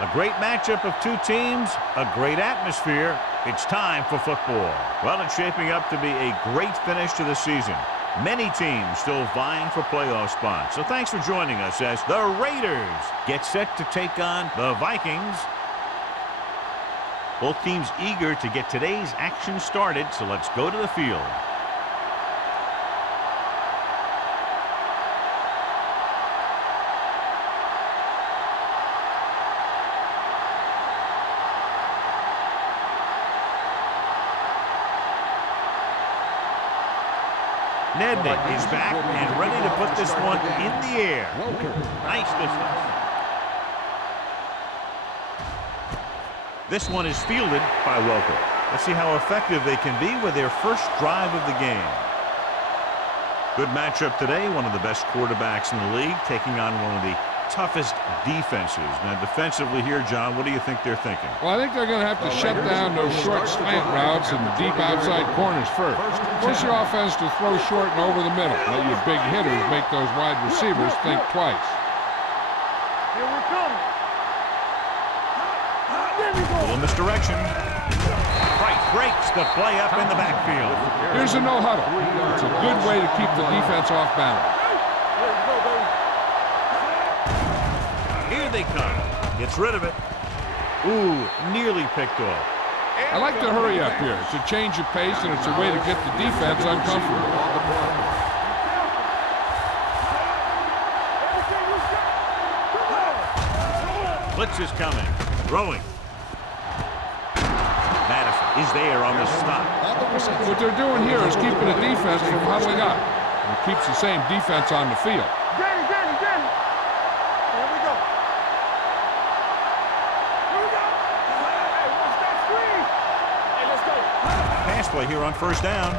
A great matchup of two teams, a great atmosphere. It's time for football. Well, it's shaping up to be a great finish to the season. Many teams still vying for playoff spots. So thanks for joining us as the Raiders get set to take on the Vikings. Both teams eager to get today's action started, so let's go to the field. Nednick is back and ready to put this one in the air. Nice distance. This one is fielded by Welker. Let's see how effective they can be with their first drive of the game. Good matchup today. One of the best quarterbacks in the league taking on one of the toughest defenses. Now, defensively here, John, what do you think they're thinking? Well, I think they're going to have to shut down those short slant routes and deep outside corners first. Force your offense to throw short and over the middle. Let your big hitters make those wide receivers think twice. Here we come. A little misdirection. Right, breaks the play up in the backfield. Here's a no huddle. It's a good way to keep the defense off balance. Here they come. Gets rid of it. Ooh, nearly picked off. I like to hurry up here. It's a change of pace, and it's a way to get the defense uncomfortable. Blitz is coming. Throwing. Madison is there on the stop. What they're doing here is keeping the defense from huddling up. And it keeps the same defense on the field. Danny. Here we go. Hey, watch that screen. Hey, let's go. Pass play here on first down.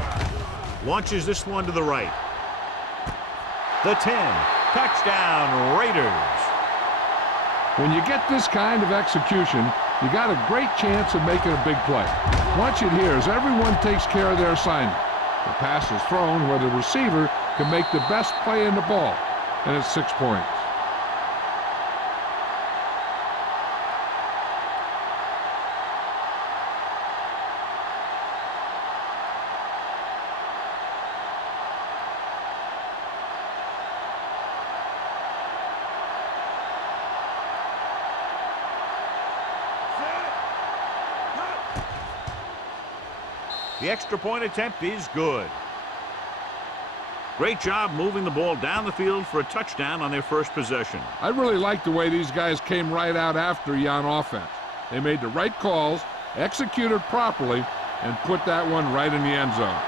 Launches this one to the right. The 10. Touchdown, Raiders. When you get this kind of execution, you got a great chance of making a big play. Watch it here as everyone takes care of their assignment. The pass is thrown where the receiver can make the best play in the ball, and it's 6 points. The extra point attempt is good. Great job moving the ball down the field for a touchdown on their first possession. I really like the way these guys came right out after you on offense. They made the right calls, executed properly, and put that one right in the end zone.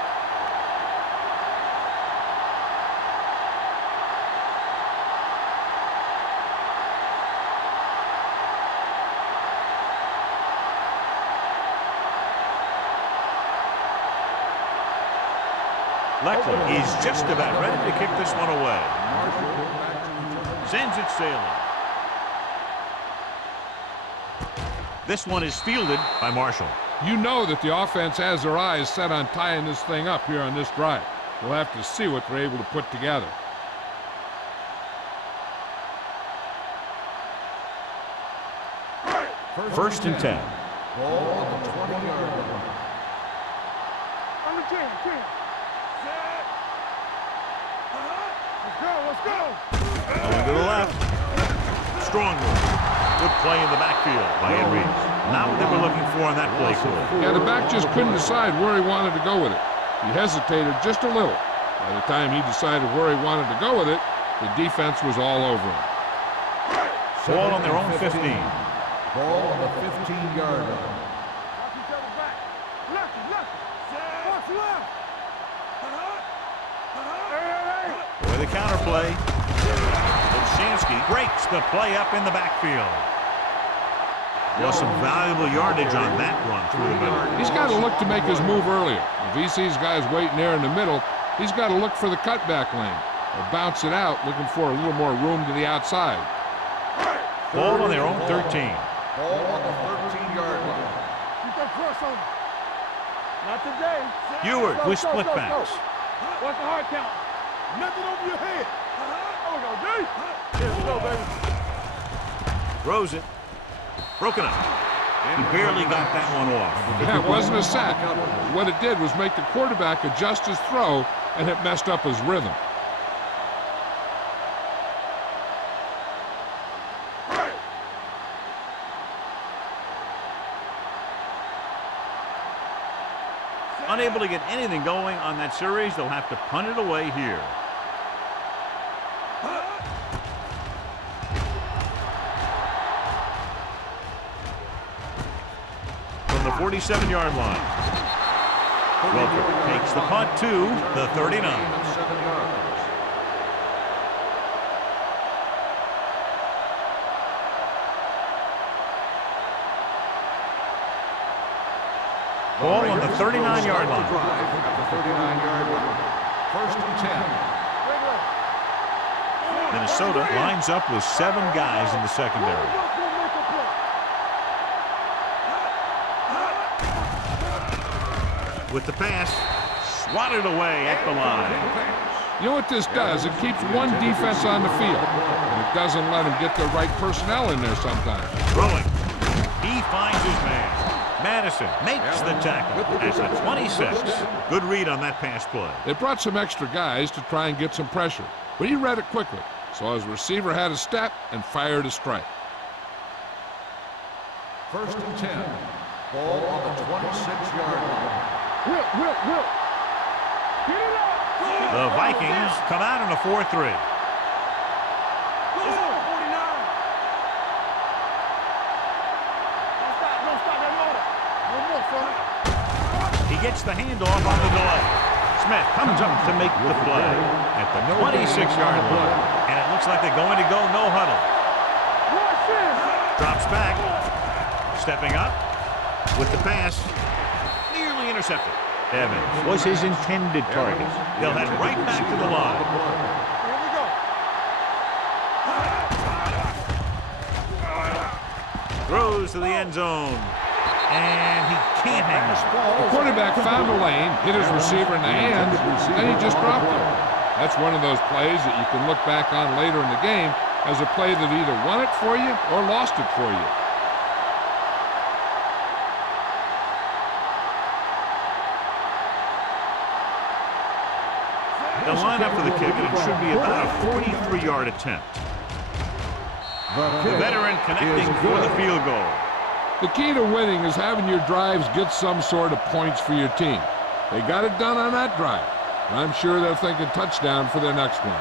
Leckler is just about ready to kick this one away. Sends it sailing. This one is fielded by Marshall. You know that the offense has their eyes set on tying this thing up here on this drive. We'll have to see what they're able to put together. First and 10. Ball on the 20-yard line. On the 10. Let's go. Going to the left. Strong move. Good play in the backfield by Ed Reed. Not what they were looking for on that play call. Yeah, the back just couldn't decide where he wanted to go with it. He hesitated just a little. By the time he decided where he wanted to go with it, the defense was all over him. Ball on their own 15. Ball on the 15-yard line. Watch each other back. Left. Watch left. With a counterplay. Olshansky breaks the play up in the backfield. Well, some valuable yardage on that run through the middle. He's got to look to make his move earlier. If he sees guys waiting there in the middle, he's got to look for the cutback lane or bounce it out, looking for a little more room to the outside. Ball on their own 13. Ball on the 13-yard line. Keep that press on him. Not today. Ewart with split backs. What's the hard count? Nothing over your head. Oh, we go, D. Here we go, baby. Throws it. Broken up. He barely got that one off. Yeah, it wasn't a sack. What it did was make the quarterback adjust his throw, and it messed up his rhythm. Unable to get anything going on that series, they'll have to punt it away here. From the 47-yard line, Welker takes the punt to the 39. Ball on the 39-yard line. At the 39-yard line. 1st and 10. Minnesota lines up with 7 guys in the secondary. With the pass, swatted away at the line. You know what this does? It keeps one defense on the field, and it doesn't let them get the right personnel in there sometimes. Throwing. He finds his man. Madison makes the tackle at the 26. Good read on that pass play. They brought some extra guys to try and get some pressure, but he read it quickly, so his receiver had a step and fired a strike. 1st and 10. Ball on the 26-yard line. Will. Get it up. The Vikings come out in a 4-3. He gets the handoff on the delay. Smith comes up to make the play at the 26-yard line. And it looks like they're going to go no huddle. Drops back. Stepping up with the pass. Nearly intercepted. Evans was his intended target. They'll head right back to the line. Throws to the end zone. And he can't hang on. The quarterback found the lane, hit his receiver in the hands, and he just dropped it. That's one of those plays that you can look back on later in the game as a play that either won it for you or lost it for you. They'll line up for the kick, and it should be about a 43-yard attempt. The veteran connecting for the field goal. The key to winning is having your drives get some sort of points for your team. They got it done on that drive. I'm sure they're thinking touchdown for their next one.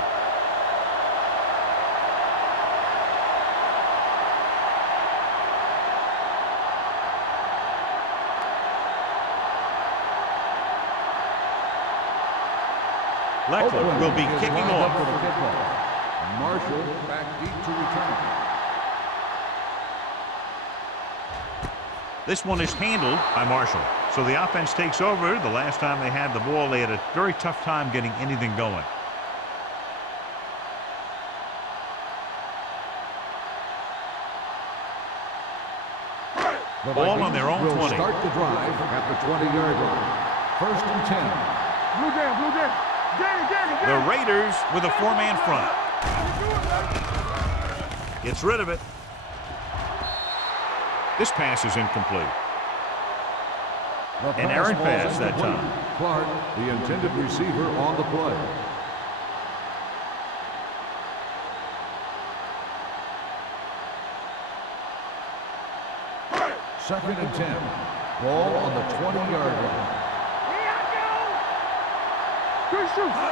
Leckler will be kicking off. Marshall back deep to return. This one is handled by Marshall. So the offense takes over. The last time they had the ball, they had a very tough time getting anything going. Ball on their own 20. Start the drive at the 20-yard line. 1st and 10. Blue game. The Raiders with a 4-man front. Gets rid of it. This pass is incomplete. An errant pass that time. Clark, the intended receiver, on the play. Second and 10. Ball on the 20-yard line.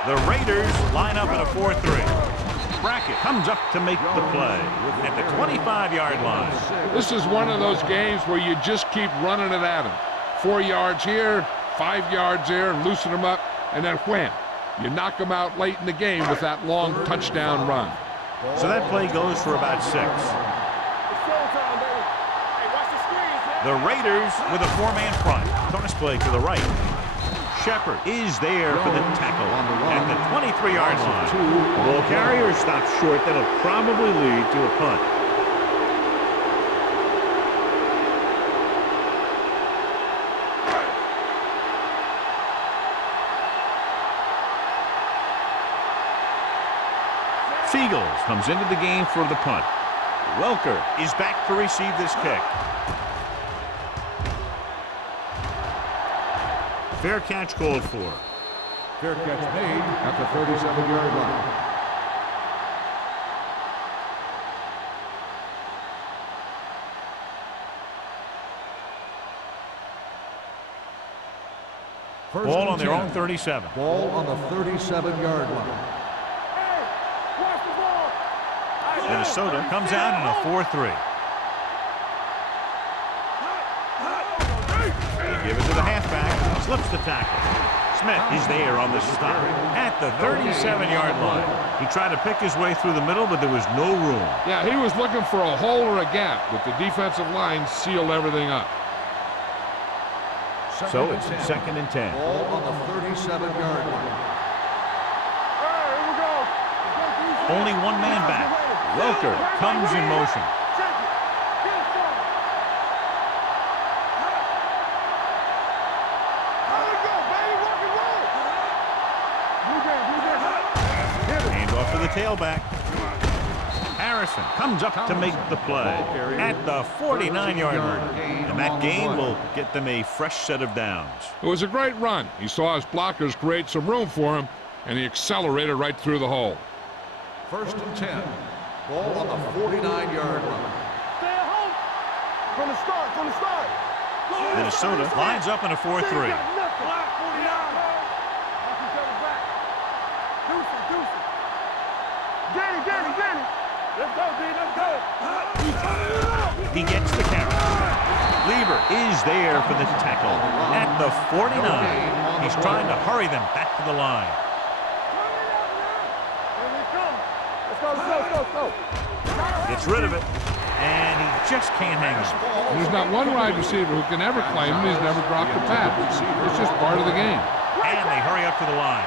The Raiders line up in a 4-3. Brackett comes up to make the play at the 25-yard line. This is one of those games where you just keep running it at them. 4 yards here, 5 yards there, loosen them up, and then wham. You knock them out late in the game with that long touchdown run. So that play goes for about 6. The Raiders with a 4-man front. Bonus play to the right. Shepard is there for the tackle at the 23-yard line. The ball carrier stops short. That'll probably lead to a punt. Siegels comes into the game for the punt. Welker is back to receive this kick. Fair catch called for. Fair catch made at the 37-yard line. Ball on their own 37. Ball on the 37-yard line. Minnesota comes out in a 4-3. They give it to the halfback. Slips the tackle. Smith is there on the stop at the 37-yard line. He tried to pick his way through the middle, but there was no room. Yeah, he was looking for a hole or a gap, but the defensive line sealed everything up. So it's 2nd and 10. Ball on the 37-yard line. Only one man back. Welker comes in motion. Hand off to the tailback. Harrison comes up to make the play at the 49-yard line. And that gain will get them a fresh set of downs. It was a great run. He saw his blockers create some room for him, and he accelerated right through the hole. 1st and 10. Ball on the 49-yard line. Stay at home. From the start. Minnesota lines up in a 4-3. Danny. Let's go, D. Let's go. He gets the carry. Lieber is there for the tackle at the 49. He's trying to hurry them back to the line. Let's go. Gets rid of it, and he just can't hang on. There's not one wide receiver who can ever claim he's never dropped a pass. It's just part of the game. And they hurry up to the line.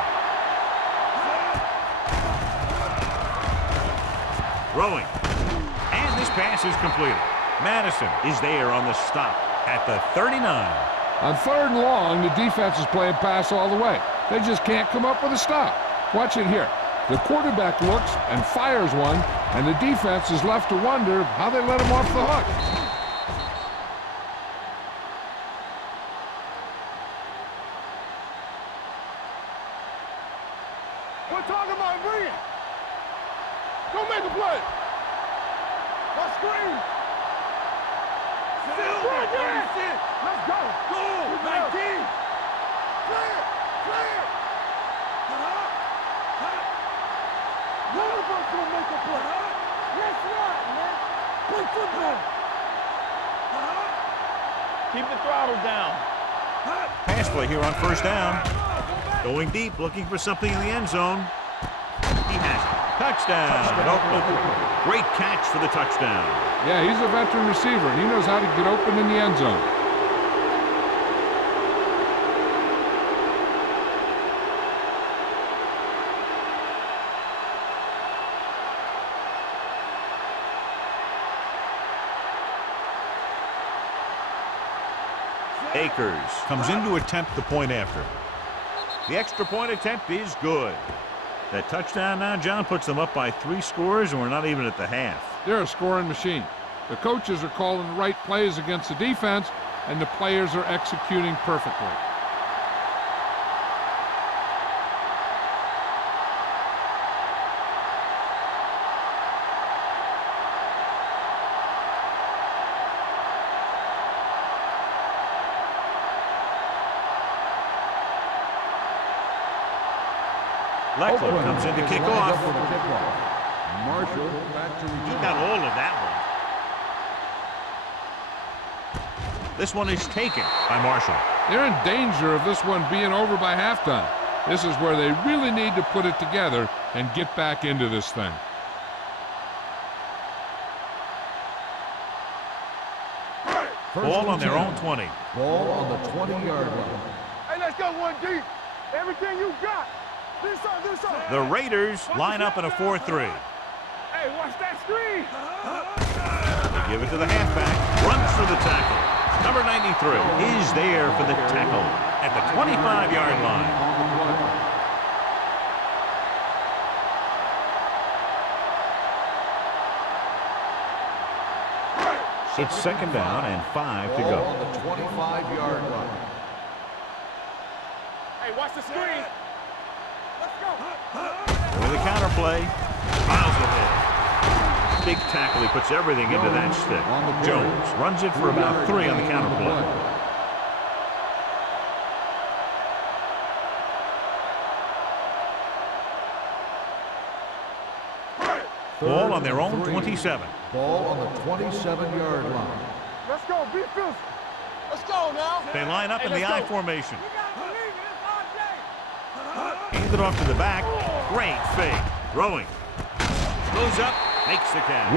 Throwing. And this pass is completed. Madison is there on the stop at the 39. On 3rd and long, the defense is playing pass all the way. They just can't come up with a stop. Watch it here. The quarterback looks and fires one, and the defense is left to wonder how they let him off the hook. We're talking about brilliant. Go make a play. Go screen. Let's go. Go. 19. Clear. None of us will make a play. Let's not, man. Play football. Keep the throttle down. Pass play here on 1st down. Going deep, looking for something in the end zone. He has it. Touchdown. Oakland. Great catch for the touchdown. Yeah, he's a veteran receiver, and he knows how to get open in the end zone. Akers comes in to attempt the point after. The extra point attempt is good. That touchdown now, John, puts them up by 3 scores, and we're not even at the half. They're a scoring machine. The coaches are calling the right plays against the defense, and the players are executing perfectly. Leckler comes in to kick off. Marshall back to He got all of that one. This one is taken by Marshall. They're in danger of this one being over by halftime. This is where they really need to put it together and get back into this thing. Ball on their own 20. Ball on the 20-yard line. Hey, let's go 1D. Everything you got. This up. The Raiders line up in a 4-3. Hey, watch that screen. They give it to the halfback. Runs for the tackle. Number 93 is there for the tackle at the 25-yard line. It's second down and 5 to Ball go. on the 25-yard line. Hey, watch the screen. Let's go. With a counter play, miles ahead. Big tackle. He puts everything into that stick. Jones runs it for about 3 on the counter play. Ball on their own 27. Ball on the 27-yard line. Let's go. Be physical. Let's go now. They line up in the I formation. We got to believe it. It's our day. Hand it off to the back. Great fake. Throwing. Goes up. Makes the catch.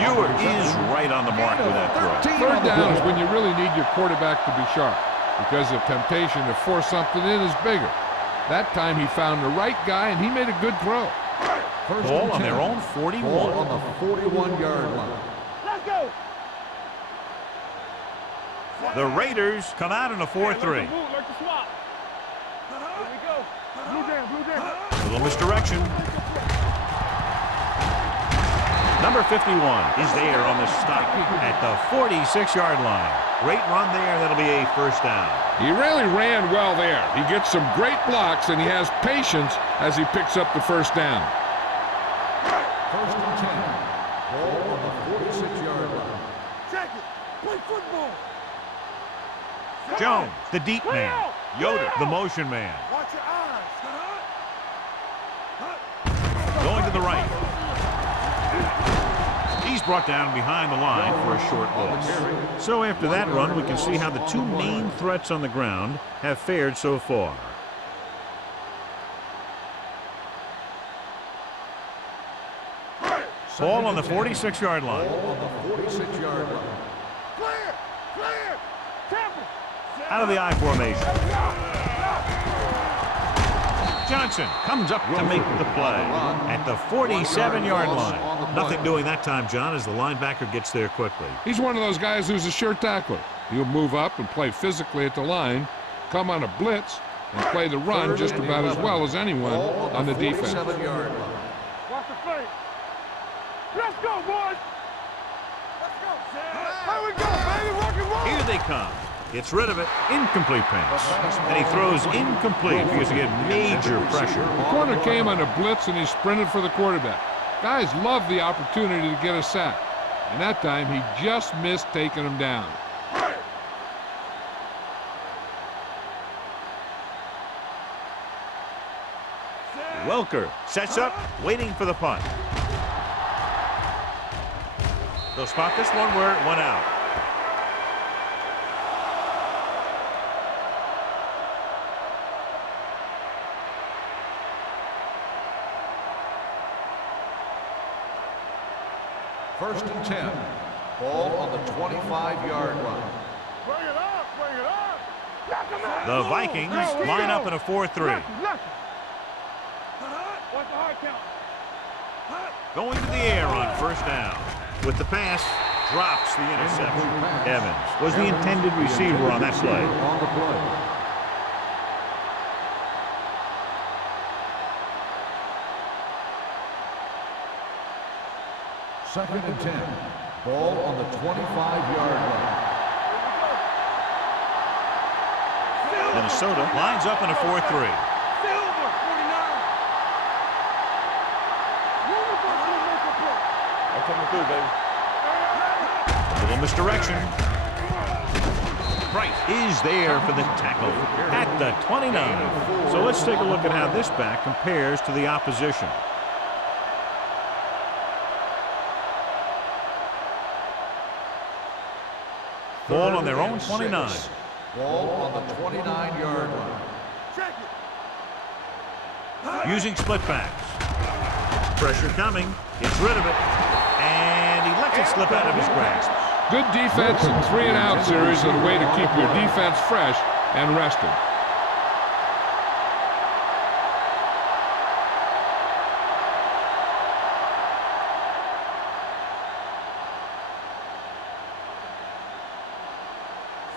Ewer is right on the mark with that throw. Third down is when you really need your quarterback to be sharp because the temptation to force something in is bigger. That time he found the right guy and he made a good throw. Ball on their own 41. Ball on the 41-yard line. Let's go. The Raiders come out in a 4-3. Like the swap. Here we go. Blue jam, blue jam. Little misdirection. Number 51 is there on the stop at the 46-yard line. Great run there. That'll be a first down. He really ran well there. He gets some great blocks and he has patience as he picks up the first down. First and 10. Ball on the 46-yard line. Check it. Play football. Jones, the deep man. Yoder, the motion man. Watch your eyes. Going to the right. He's brought down behind the line for a short loss. So after that run, we can see how the two main threats on the ground have fared so far. Ball on the 46-yard line. Ball on the 46-yard line. Clear. Clear. Temple. Out of the I formation. Johnson comes up to make the play at the 47-yard line. Nothing doing that time, John, as the linebacker gets there quickly. He's one of those guys who's a sure tackler. He'll move up and play physically at the line, come on a blitz, and play the run just about as well as anyone on the defense. 47-yard line. Watch the fake. Let's go, boys. Let's go. Here we go, baby. Rock and roll. Here they come. Gets rid of it. Incomplete pass. And he throws incomplete because he had major pressure. The corner came on a blitz and he sprinted for the quarterback. Guys love the opportunity to get a sack. And that time he just missed taking him down. Welker sets up, waiting for the punt. They'll spot this one where it went out. First and 10. Ball on the 25-yard line. Bring it up. Bring it up. The Vikings line up in a 4-3. What's the hard count? Going to the air on first down. With the pass, drops the interception. Evans was the intended receiver on that play. On the play. Second and 10. Ball on the 25-yard line. Minnesota lines up in a 4-3. Silver, 49. I'm coming through, baby. Little misdirection. Price is there for the tackle at the 29. So let's take a look at how this back compares to the opposition. Ball on their own 29. Ball on the 29-yard line. Check it. Using split backs. Pressure coming. Gets rid of it. And he lets it slip out of his grasp. Good defense and 3-and-out series are the way to keep your defense fresh and rested.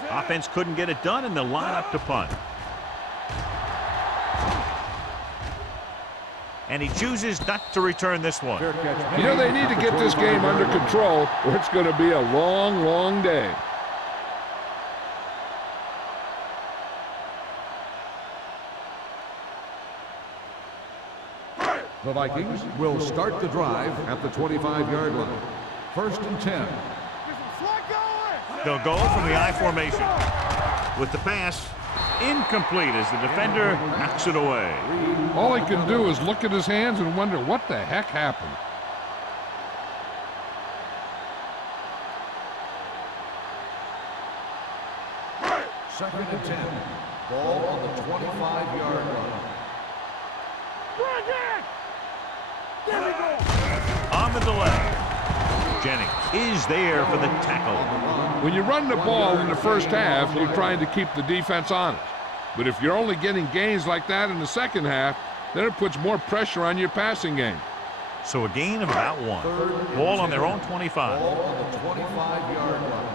Offense couldn't get it done, and they'll line up to punt. And he chooses not to return this one. You know, they need to get this game under control, or it's going to be a long, long day. The Vikings will start the drive at the 25-yard line. 1st and 10. They'll go from the I formation. With the pass, incomplete as the defender knocks it away. All he can do is look at his hands and wonder what the heck happened. Second and 10. Ball on the 25-yard line. On the delay, Jennings is there for the tackle. When you run the ball in the first half, you're trying to keep the defense honest. But if you're only getting gains like that in the second half, then it puts more pressure on your passing game. So a gain of about 1. Ball on their own 25. Ball on the 25-yard line.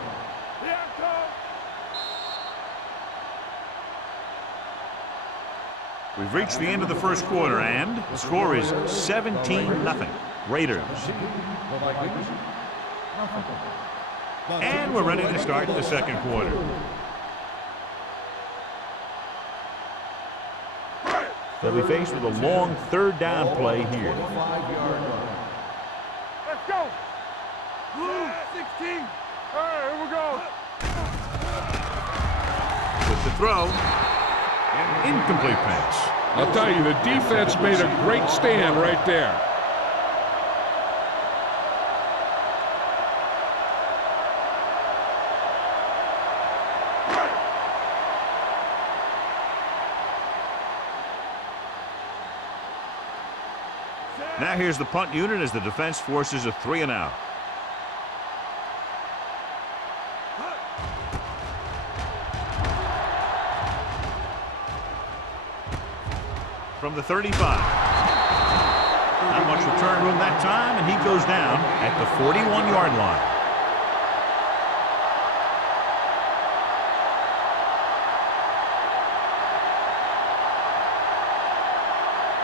We've reached the end of the first quarter, and the score is 17-0. Raiders. And we're ready to start the second quarter. They'll be faced with a long third down play here. Let's go. Blue 16. All right, here we go. With the throw, an incomplete pass. I'll tell you, the defense made a great stand right there. Now here's the punt unit as the defense forces a 3-and-out. From the 35. Not much return room that time, and he goes down at the 41-yard line.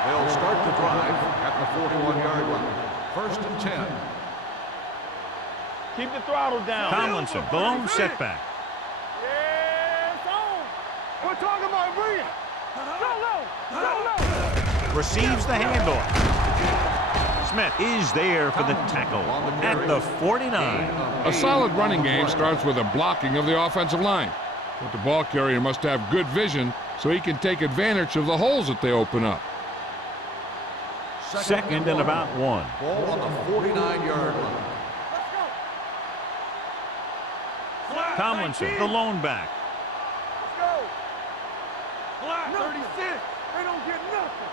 They'll start the drive at the 41-yard line. 1st and 10. Keep the throttle down. Tomlinson, the lone setback. Yeah, it's on. We're talking about bringing. Go low. Go low. Receives the handoff. Smith is there for the tackle at the 49. A solid running game starts with a blocking of the offensive line. But the ball carrier must have good vision so he can take advantage of the holes that they open up. Second and about 1. Ball on the 49-yard line. Tomlinson, the lone back. Let's go. Black 36. They don't get nothing.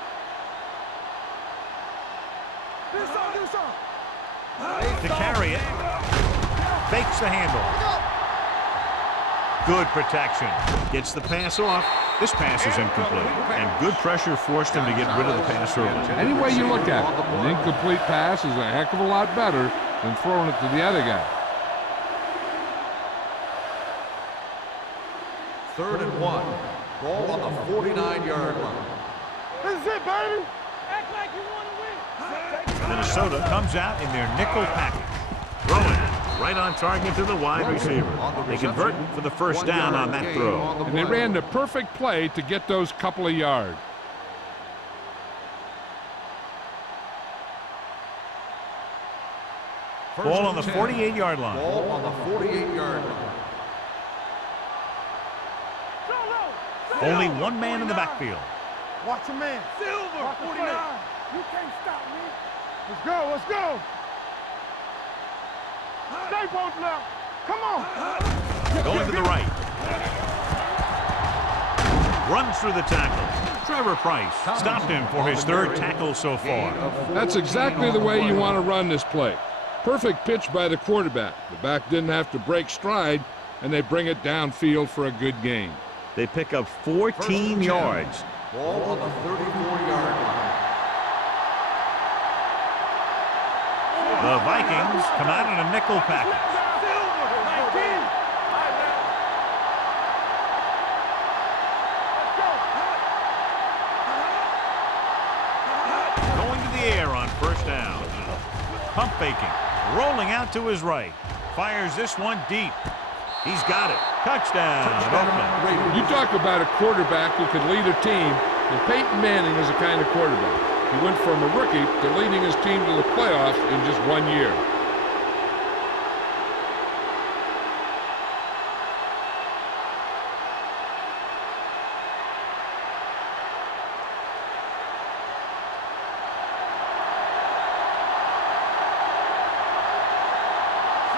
Do something. To carry it. Fakes the handle. Good protection. Gets the pass off. This pass is incomplete. And good pressure forced him to get rid of the pass early. Any way you look at it, an incomplete pass is a heck of a lot better than throwing it to the other guy. 3rd and 1. Ball on the 49-yard line. This is it, baby. Act like you want to win. Minnesota comes out in their nickel package. Throwing right on target to the wide receiver. They convert for the first down on that throw. And they ran the perfect play to get those couple of yards. Ball on the 48-yard line. Ball on the 48-yard line. Only one man in the backfield. Watch a man. Silver 49. You can't stop me. Let's go. Let's go. Stay both now. Come on. Going to the right. Runs through the tackle. Trevor Price stopped him for his 3rd tackle so far. That's exactly the way you want to run this play. Perfect pitch by the quarterback. The back didn't have to break stride, and they bring it downfield for a good gain. They pick up 14 yards. Ball on the 34-yard line. The Vikings come out in a nickel package. Pump faking. Rolling out to his right. Fires this one deep. He's got it. Touchdown, Oakland. You talk about a quarterback who could lead a team, and Peyton Manning is a kind of quarterback. He went from a rookie to leading his team to the playoffs in just 1 year.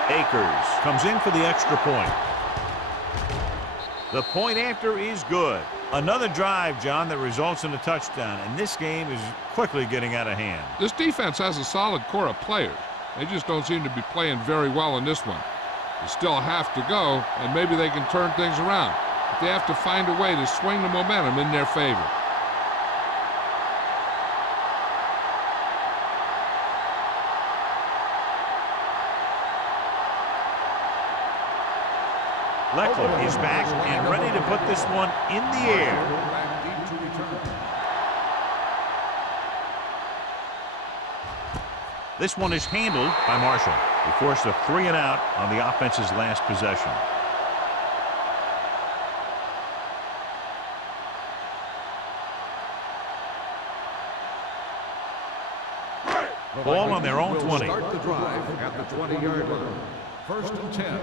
Akers comes in for the extra point. The point after is good. Another drive, John, that results in a touchdown, and this game is quickly getting out of hand. This defense has a solid core of players. They just don't seem to be playing very well in this one. They still have to go, and maybe they can turn things around. But they have to find a way to swing the momentum in their favor. Leckler is back and ready to put this one in the air. This one is handled by Marshall. He forced a 3-and-out on the offense's last possession. Ball on their own 20. Start the drive at the 20-yard line. 1st and 10.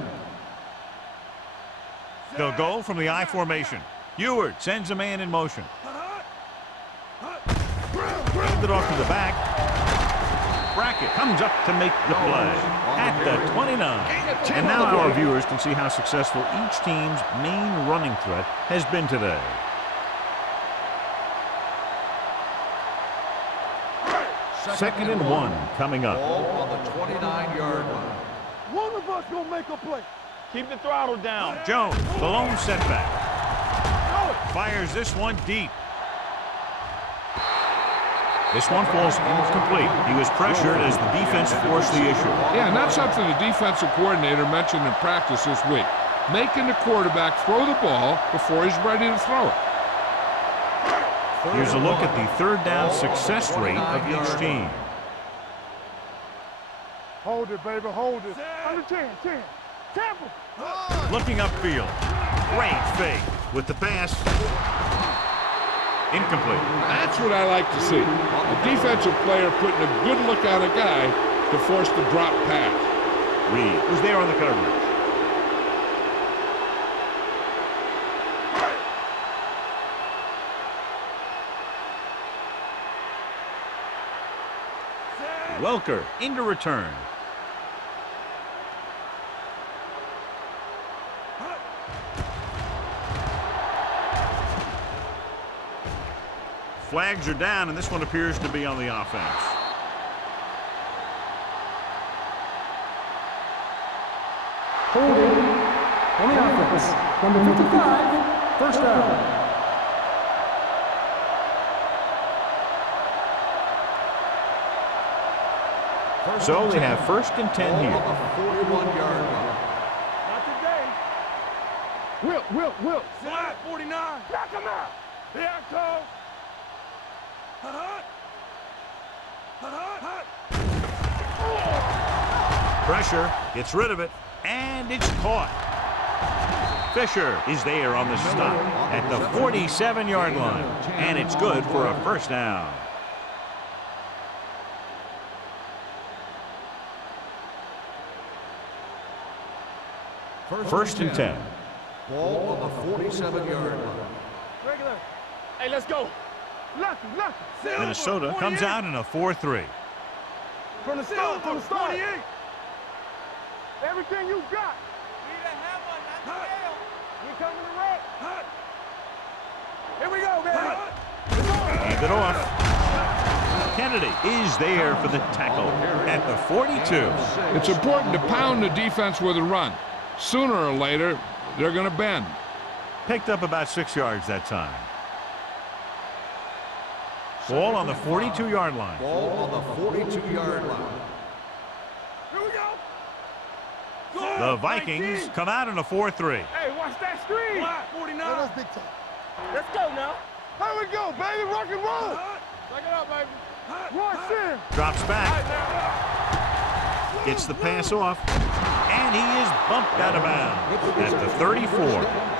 They'll go from the I formation. Ewart sends a man in motion. Handed off to the back. Brackett comes up to make the play at the 29. And now our viewers can see how successful each team's main running threat has been today. Second and 1 coming up. Ball on the 29-yard line. One of us gonna make a play. Keep the throttle down. Jones, the lone setback. Fires this one deep. This one falls incomplete. He was pressured as the defense forced the issue. Yeah, and that's something the defensive coordinator mentioned in practice this week. Making the quarterback throw the ball before he's ready to throw it. Here's a look at the third down success rate of each team. Hold it, baby, hold it. Under 10. Tampa. Looking upfield. Great fake with the pass. Incomplete. That's what I like to see. A defensive player putting a good look on a guy to force the drop pass. Reed was there on the coverage. Welker into return. Flags are down, and this one appears to be on the offense. Holding on the offense. Number 55, first down. So they have 1st and 10 here. 41-yard line. Not today. Will. Slide 49. Knock him out. Here I come. Pressure, gets rid of it, and it's caught. Fisher is there on the stop at the 47-yard line, and it's good for a first down. First and 10. Ball on the 47-yard line. Regular. Hey, let's go. Lucky. Minnesota comes out in a 4-3. From the start. 28. Everything you got. We coming to wreck. Here we go, baby. Hand it off. Kennedy is there for the tackle at the 42. It's important to pound the defense with a run. Sooner or later, they're going to bend. Picked up about 6 yards that time. Ball on the 42-yard line. Ball on the 42-yard line. Here we go. The Vikings come out in a 4-3. Hey, watch that screen. 49. That's big time. Let's go now. Here we go, baby. Rock and roll. Check it out, baby. Watch in. Drops back. Gets the pass off. And he is bumped out of bounds at the 34.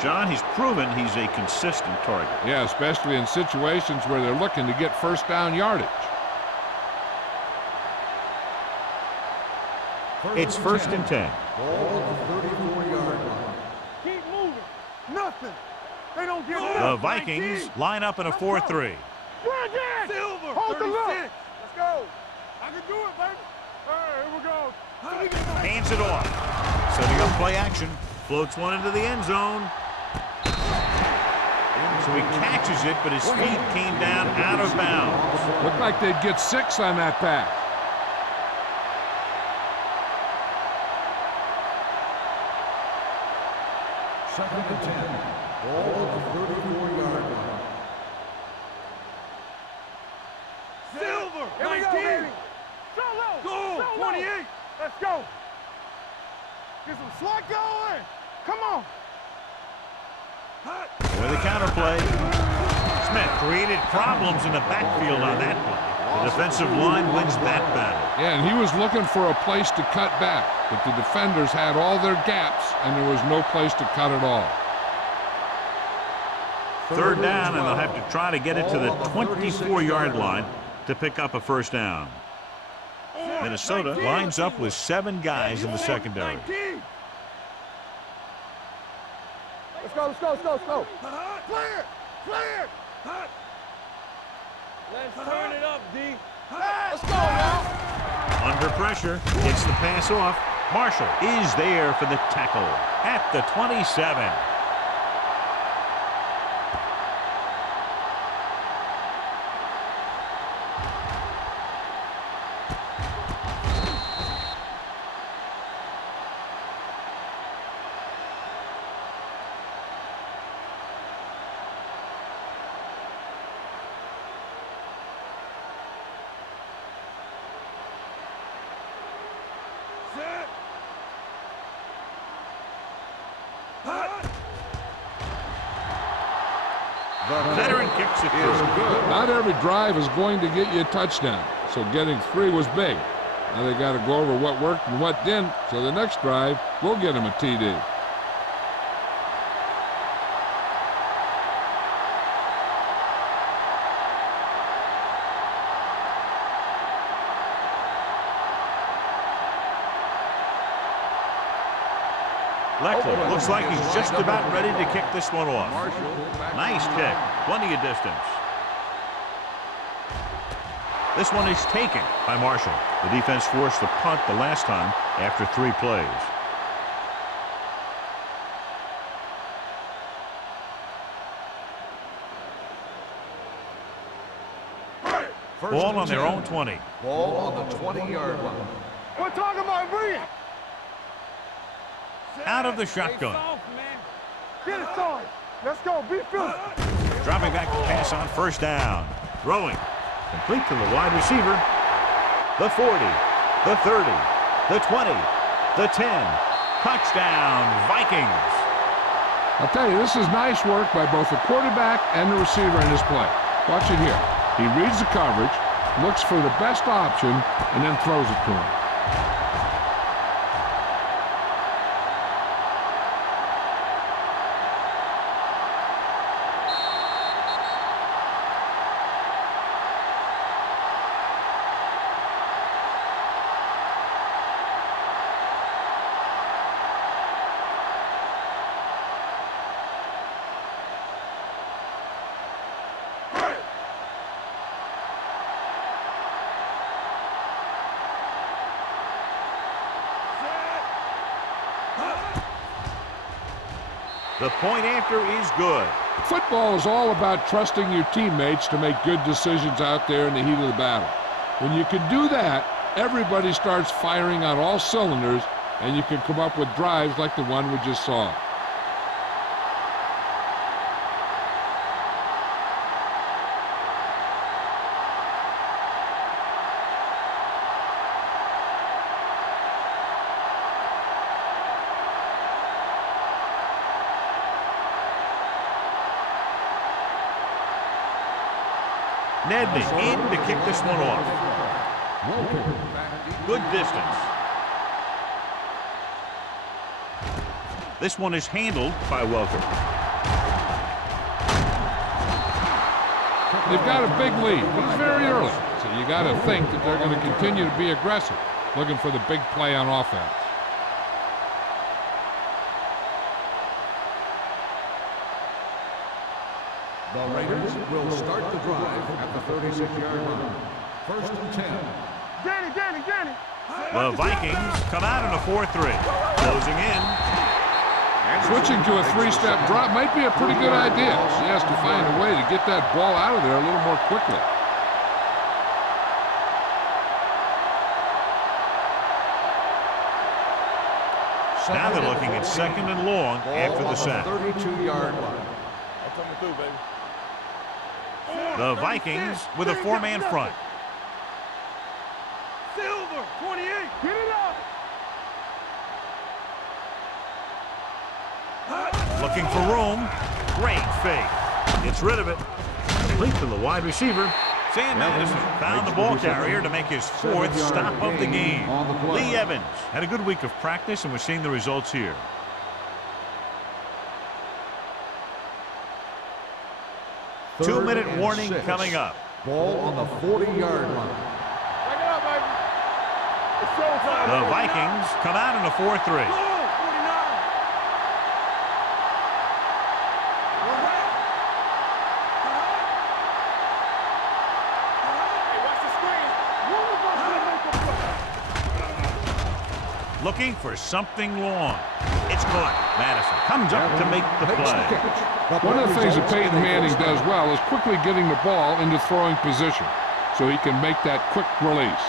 John, he's proven he's a consistent target. Yeah, especially in situations where they're looking to get first down yardage. It's 1st and 10. Ball on the 34-yard line. Keep moving. Nothing. They don't get nothing. The Vikings line up in a 4-3. Silver. Hold the look. Let's go. I can do it, baby. All right, here we go. Hands it off. Setting up play action. Floats one into the end zone. So he catches it, but his feet came down out of bounds. Looked like they'd get 6 on that pass. Second and 10. Ball on the 34-yard line. Silver. 19. Go. 28. Let's go. Get some slack going. Come on. With a counterplay. Smith created problems in the backfield on that play. The defensive line wins that battle. Yeah, and he was looking for a place to cut back, but the defenders had all their gaps, and there was no place to cut at all. 3rd down, and they'll have to try to get it to the 24-yard line to pick up a first down. Minnesota lines up with 7 guys in the secondary. Let's go, let's go, let's go, let's go. Clear, clear. Let's turn it up, D. Let's go now. Under pressure, gets the pass off. Marshall is there for the tackle at the 27. The veteran kicks it through. Not every drive is going to get you a touchdown, so getting 3 was big. Now they got to go over what worked and what didn't, so the next drive will get them a TD. Leckler looks like he's just about ready to kick this one off. Nice kick. Plenty of distance. This one is taken by Marshall. The defense forced the punt the last time after 3 plays. Ball on their own 20. Ball on the 20-yard line. We're talking about bringing. Out of the shotgun. Get it started. Let's go. Be fearless. Dropping back to pass on 1st down. Throwing. Complete to the wide receiver. The 40. The 30. The 20. The 10. Touchdown, Vikings. I'll tell you, this is nice work by both the quarterback and the receiver in this play. Watch it here. He reads the coverage, looks for the best option, and then throws it to him. The point after is good. Football is all about trusting your teammates to make good decisions out there in the heat of the battle. When you can do that, everybody starts firing on all cylinders, and you can come up with drives like the one we just saw. Nedney in to kick this one off. Good distance. This one is handled by Welker. They've got a big lead, but it's very early. So you got to think that they're going to continue to be aggressive, looking for the big play on offense. The Raiders will start the drive at the 36-yard line. 1st and 10. Danny. The Vikings come out in a 4-3. Closing in. Switching to a three-step drop might be a pretty good idea. He has to find a way to get that ball out of there a little more quickly. Now they're looking at 2nd and long after the sack. 32-yard line. I'm coming through, baby. The Vikings with a 4-man front. Silver, 28. Get it up. Looking for room. Great fake. Gets rid of it. Complete to the wide receiver. Sam Madison found the ball carrier to make his 4th stop of the game. Lee Evans had a good week of practice, and we're seeing the results here. Two-minute warning coming up. Ball on the 40-yard line. Back it up, baby. It's showtime. The Vikings come out in a 4-3. Boom, 49. Hey, watch the screen. One of us will make a play. Looking for something long. It's caught. Madison comes up to make the play. One of the things that Peyton Manning does well is quickly getting the ball into throwing position so he can make that quick release.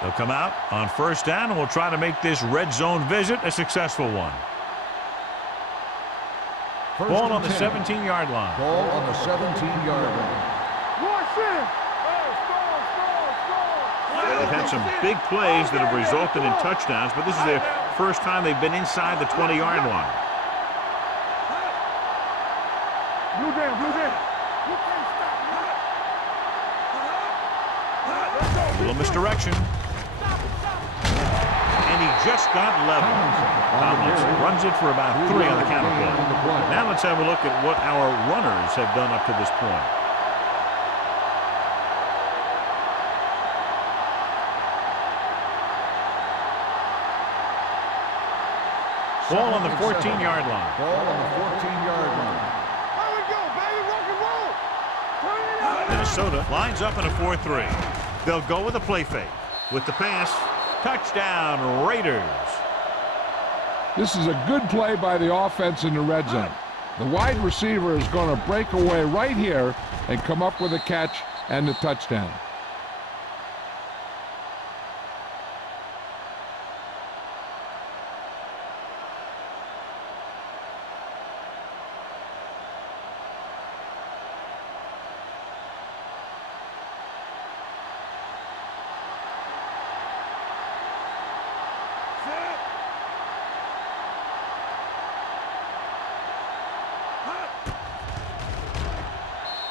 They'll come out on 1st down, and we'll try to make this red zone visit a successful one. Ball on the 17-yard line. Ball on the 17-yard line. Watch it. They've had some big plays that have resulted in touchdowns, but this is their first time they've been inside the 20-yard line. Blue down. You can't stop. A little misdirection. And he just got level. Tomlinson runs it for about 3 on the counter play. Now let's have a look at what our runners have done up to this point. Ball on the 14-yard line. Ball on the 14-yard line. There we go, baby. Rock and roll. Turn it up. Minnesota lines up in a 4-3. They'll go with a play fake. With the pass, touchdown Raiders. This is a good play by the offense in the red zone. The wide receiver is going to break away right here and come up with a catch and the touchdown.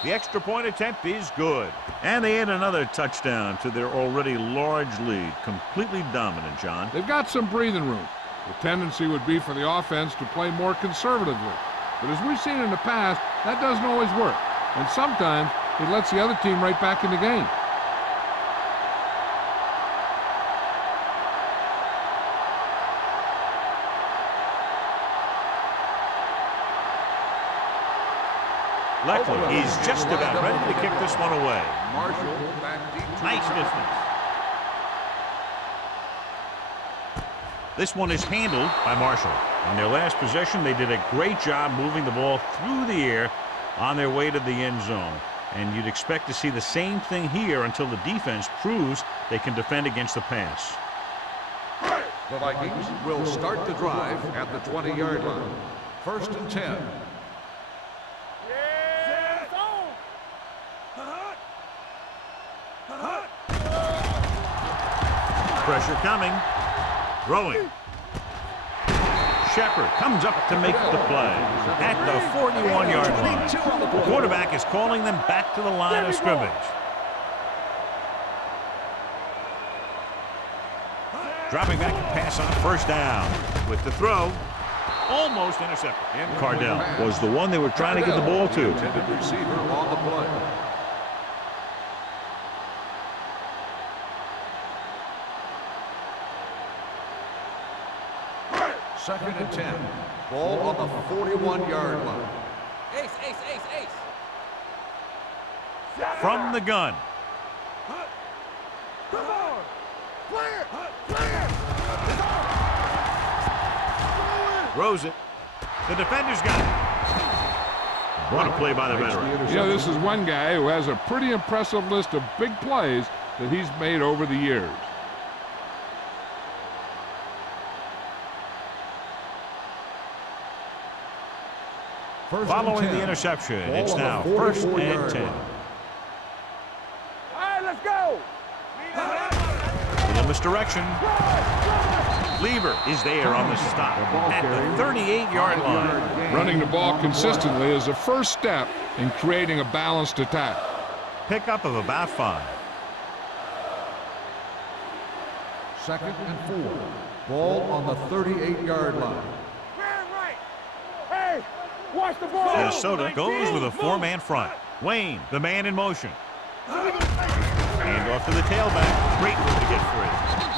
The extra point attempt is good. And they add another touchdown to their already large lead. Completely dominant, John. They've got some breathing room. The tendency would be for the offense to play more conservatively. But as we've seen in the past, that doesn't always work. And sometimes it lets the other team right back in the game. Leckler is just about ready to kick this one away. Marshall back deep. Nice distance. This one is handled by Marshall. On their last possession, they did a great job moving the ball through the air on their way to the end zone. And you'd expect to see the same thing here until the defense proves they can defend against the pass. The Vikings will start the drive at the 20-yard line. 1st and 10. Pressure coming. Throwing. Shepard comes up to make the play at the 41-yard line. The quarterback is calling them back to the line of scrimmage. Dropping back to pass on first down. With the throw, almost intercepted. Cardell was the one they were trying to get the ball to. Intended receiver on the play. Second and 10. Ball on the 41-yard line. Ace, ace, ace, ace. From the gun. Come on! Clear! Clear! Throws it. The defender's got it. What a play by the veteran. You know, this is one guy who has a pretty impressive list of big plays that he's made over the years. Following the interception, it's now first and 10. All right, let's go! A little misdirection. Lever is there on the stop at the 38-yard line. Running the ball consistently is the first step in creating a balanced attack. Pickup of about 5. Second and 4. Ball on the 38-yard line. Man right! Hey! Watch the ball! Minnesota goes with a 4-man front. Wayne, the man in motion. Hand off to the tailback. Great move to get free.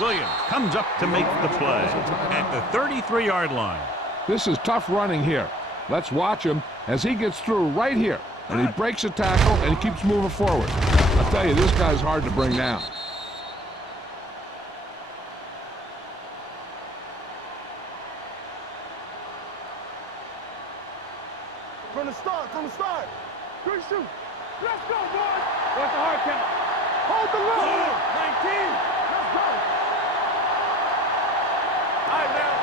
Williams comes up to make the play at the 33-yard line. This is tough running here. Let's watch him as he gets through right here. And he breaks a tackle and he keeps moving forward. I'll tell you, this guy's hard to bring down. From the start, from the start. Good shoot. Let's go, boys. What's the hard count? Hold the line. 19. Let's go. All right, now.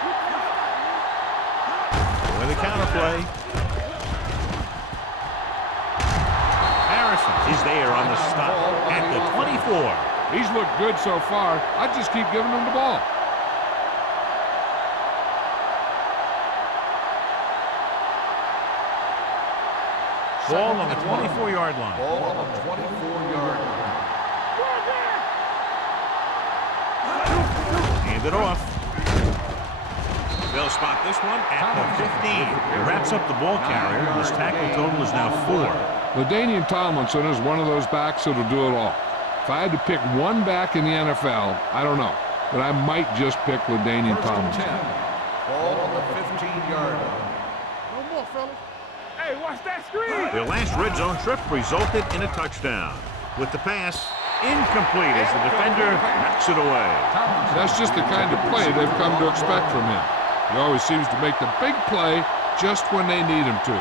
Here we go. With a counter play. Harrison is there on the stop at the 24. He's looked good so far. I just keep giving him the ball. Ball on the 24-yard line. Ball on the 24-yard line. Hand it off. They'll spot this one at the 15. It wraps up the ball carrier. His tackle total is now 4. LaDainian Tomlinson is one of those backs that'll do it all. If I had to pick one back in the NFL, I don't know, but I might just pick LaDainian First and Tomlinson. 10. Ball on the 15-yard line. No more, fellas. Hey, watch that screen. Their last red zone trip resulted in a touchdown. With the pass, incomplete as the defender knocks it away. That's just the kind of play they've come to expect from him. He always seems to make the big play just when they need him to.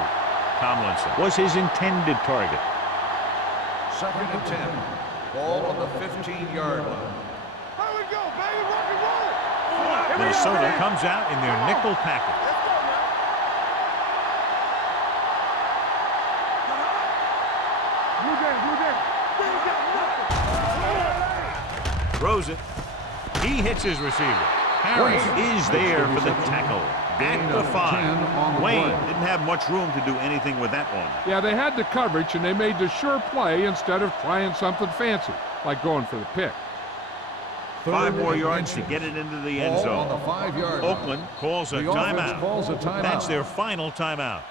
Tomlinson was his intended target. Second and 10. Ball on the 15-yard line. Here we go, baby. Rock and roll. Minnesota comes out in their nickel package. Let's go, man. Blue game, blue game. They ain't got nothing. Throws it. He hits his receiver. Harris is there for the tackle at the 5. Wayne didn't have much room to do anything with that one. Yeah, they had the coverage, and they made the sure play instead of trying something fancy, like going for the pick. 5 more yards to get it into the end Ball on the zone. 5-yard line. Oakland calls a The offense timeout. calls a timeout. That's their final timeout.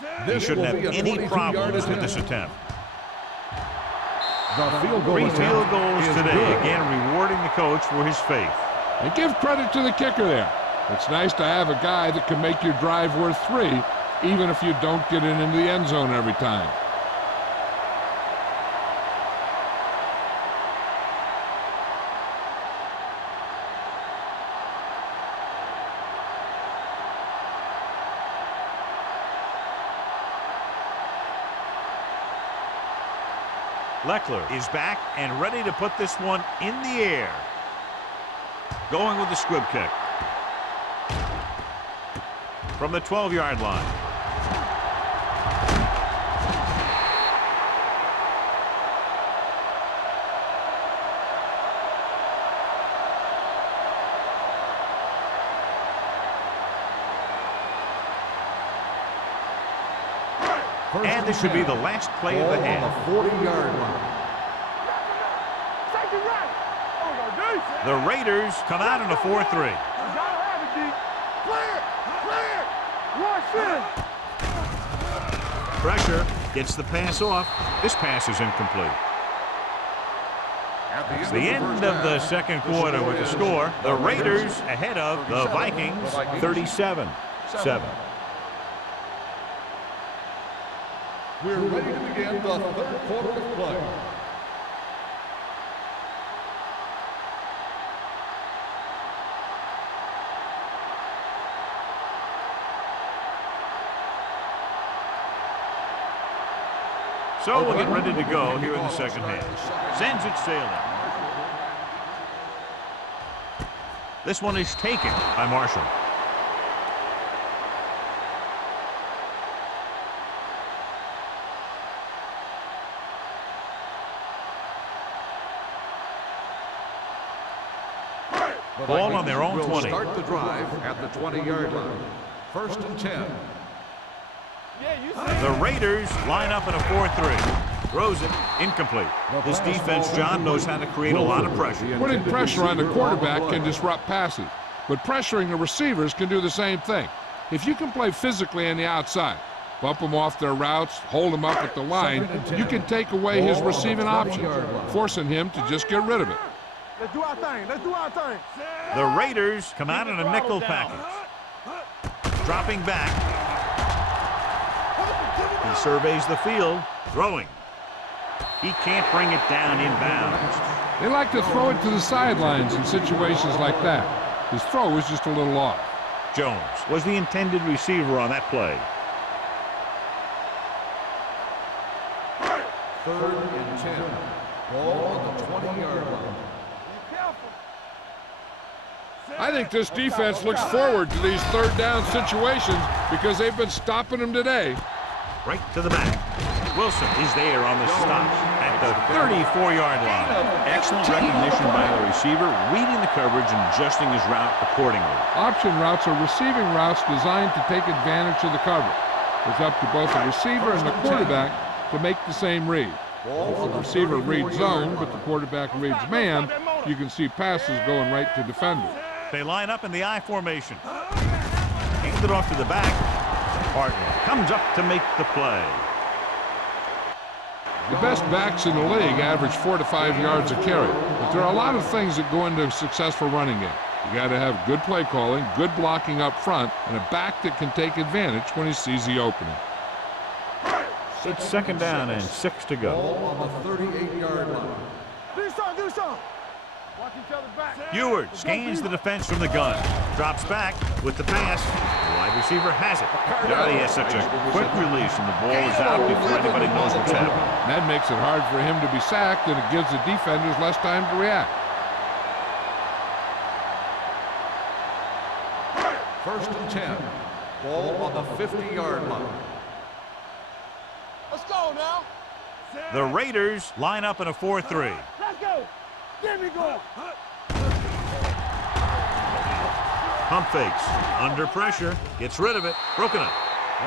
He This shouldn't will have be a any 22-yard problems with attempt. this attempt. The field goal 3 attempt field goals is today, good. again rewarding the coach for his faith. And give credit to the kicker there. It's nice to have a guy that can make your drive worth 3, even if you don't get it into the end zone every time. Leckler is back and ready to put this one in the air. Going with the squib kick. From the 12-yard line. And this should be the last play of the half. 40-yard line. The Raiders come out in a 4-3. Pressure gets the pass off. This pass is incomplete. It's the end of the second quarter with the score. The Raiders ahead of the Vikings 37-7. We're ready to begin the third quarter of play. So we'll get ready to go here in the second half. Sends it sailing. This one is taken by Marshall. Ball on their own 20. Start the drive at the 20-yard line. 1st and 10. The Raiders line up in a 4-3. Throws it incomplete. This defense, John, knows how to create a lot of pressure. Putting pressure on the quarterback can disrupt passes, but pressuring the receivers can do the same thing. If you can play physically on the outside, bump them off their routes, hold them up at the line, you can take away his receiving option, forcing him to just get rid of it. Let's do our thing. Let's do our thing. The Raiders come out in a nickel package. Dropping back. He surveys the field. Throwing. He can't bring it down inbounds. They like to throw it to the sidelines in situations like that. His throw was just a little off. Jones was the intended receiver on that play. 3rd and 10. Ball on the 20-yard line. I think this defense looks forward to these third down situations because they've been stopping them today. Right to the back. Wilson is there on the stop at the 34-yard line. Excellent recognition by the receiver, reading the coverage and adjusting his route accordingly. Option routes are receiving routes designed to take advantage of the coverage. It's up to both the receiver and the quarterback to make the same read. If the receiver reads zone, but the quarterback reads man, you can see passes going right to defenders. They line up in the I formation. Hand it off to the back. Hartman comes up to make the play. The best backs in the league average 4 to 5 yards a carry, but there are a lot of things that go into a successful running game. You got to have good play calling, good blocking up front, and a back that can take advantage when he sees the opening. It's 2nd down and 6 to go. Ball on the 38-yard line. Do something. Do something. Watch each other back. Ewart scans the defense from the gun. Drops back with the pass. The wide receiver has it. God, he has such a quick release, and the ball is out before anybody knows what's happening. That makes it hard for him to be sacked, and it gives the defenders less time to react. 1st and 10. Ball on the 50-yard line. Let's go now. The Raiders line up in a 4-3. Let's go. Get me going. Pump fakes. Under pressure. Gets rid of it. Broken up.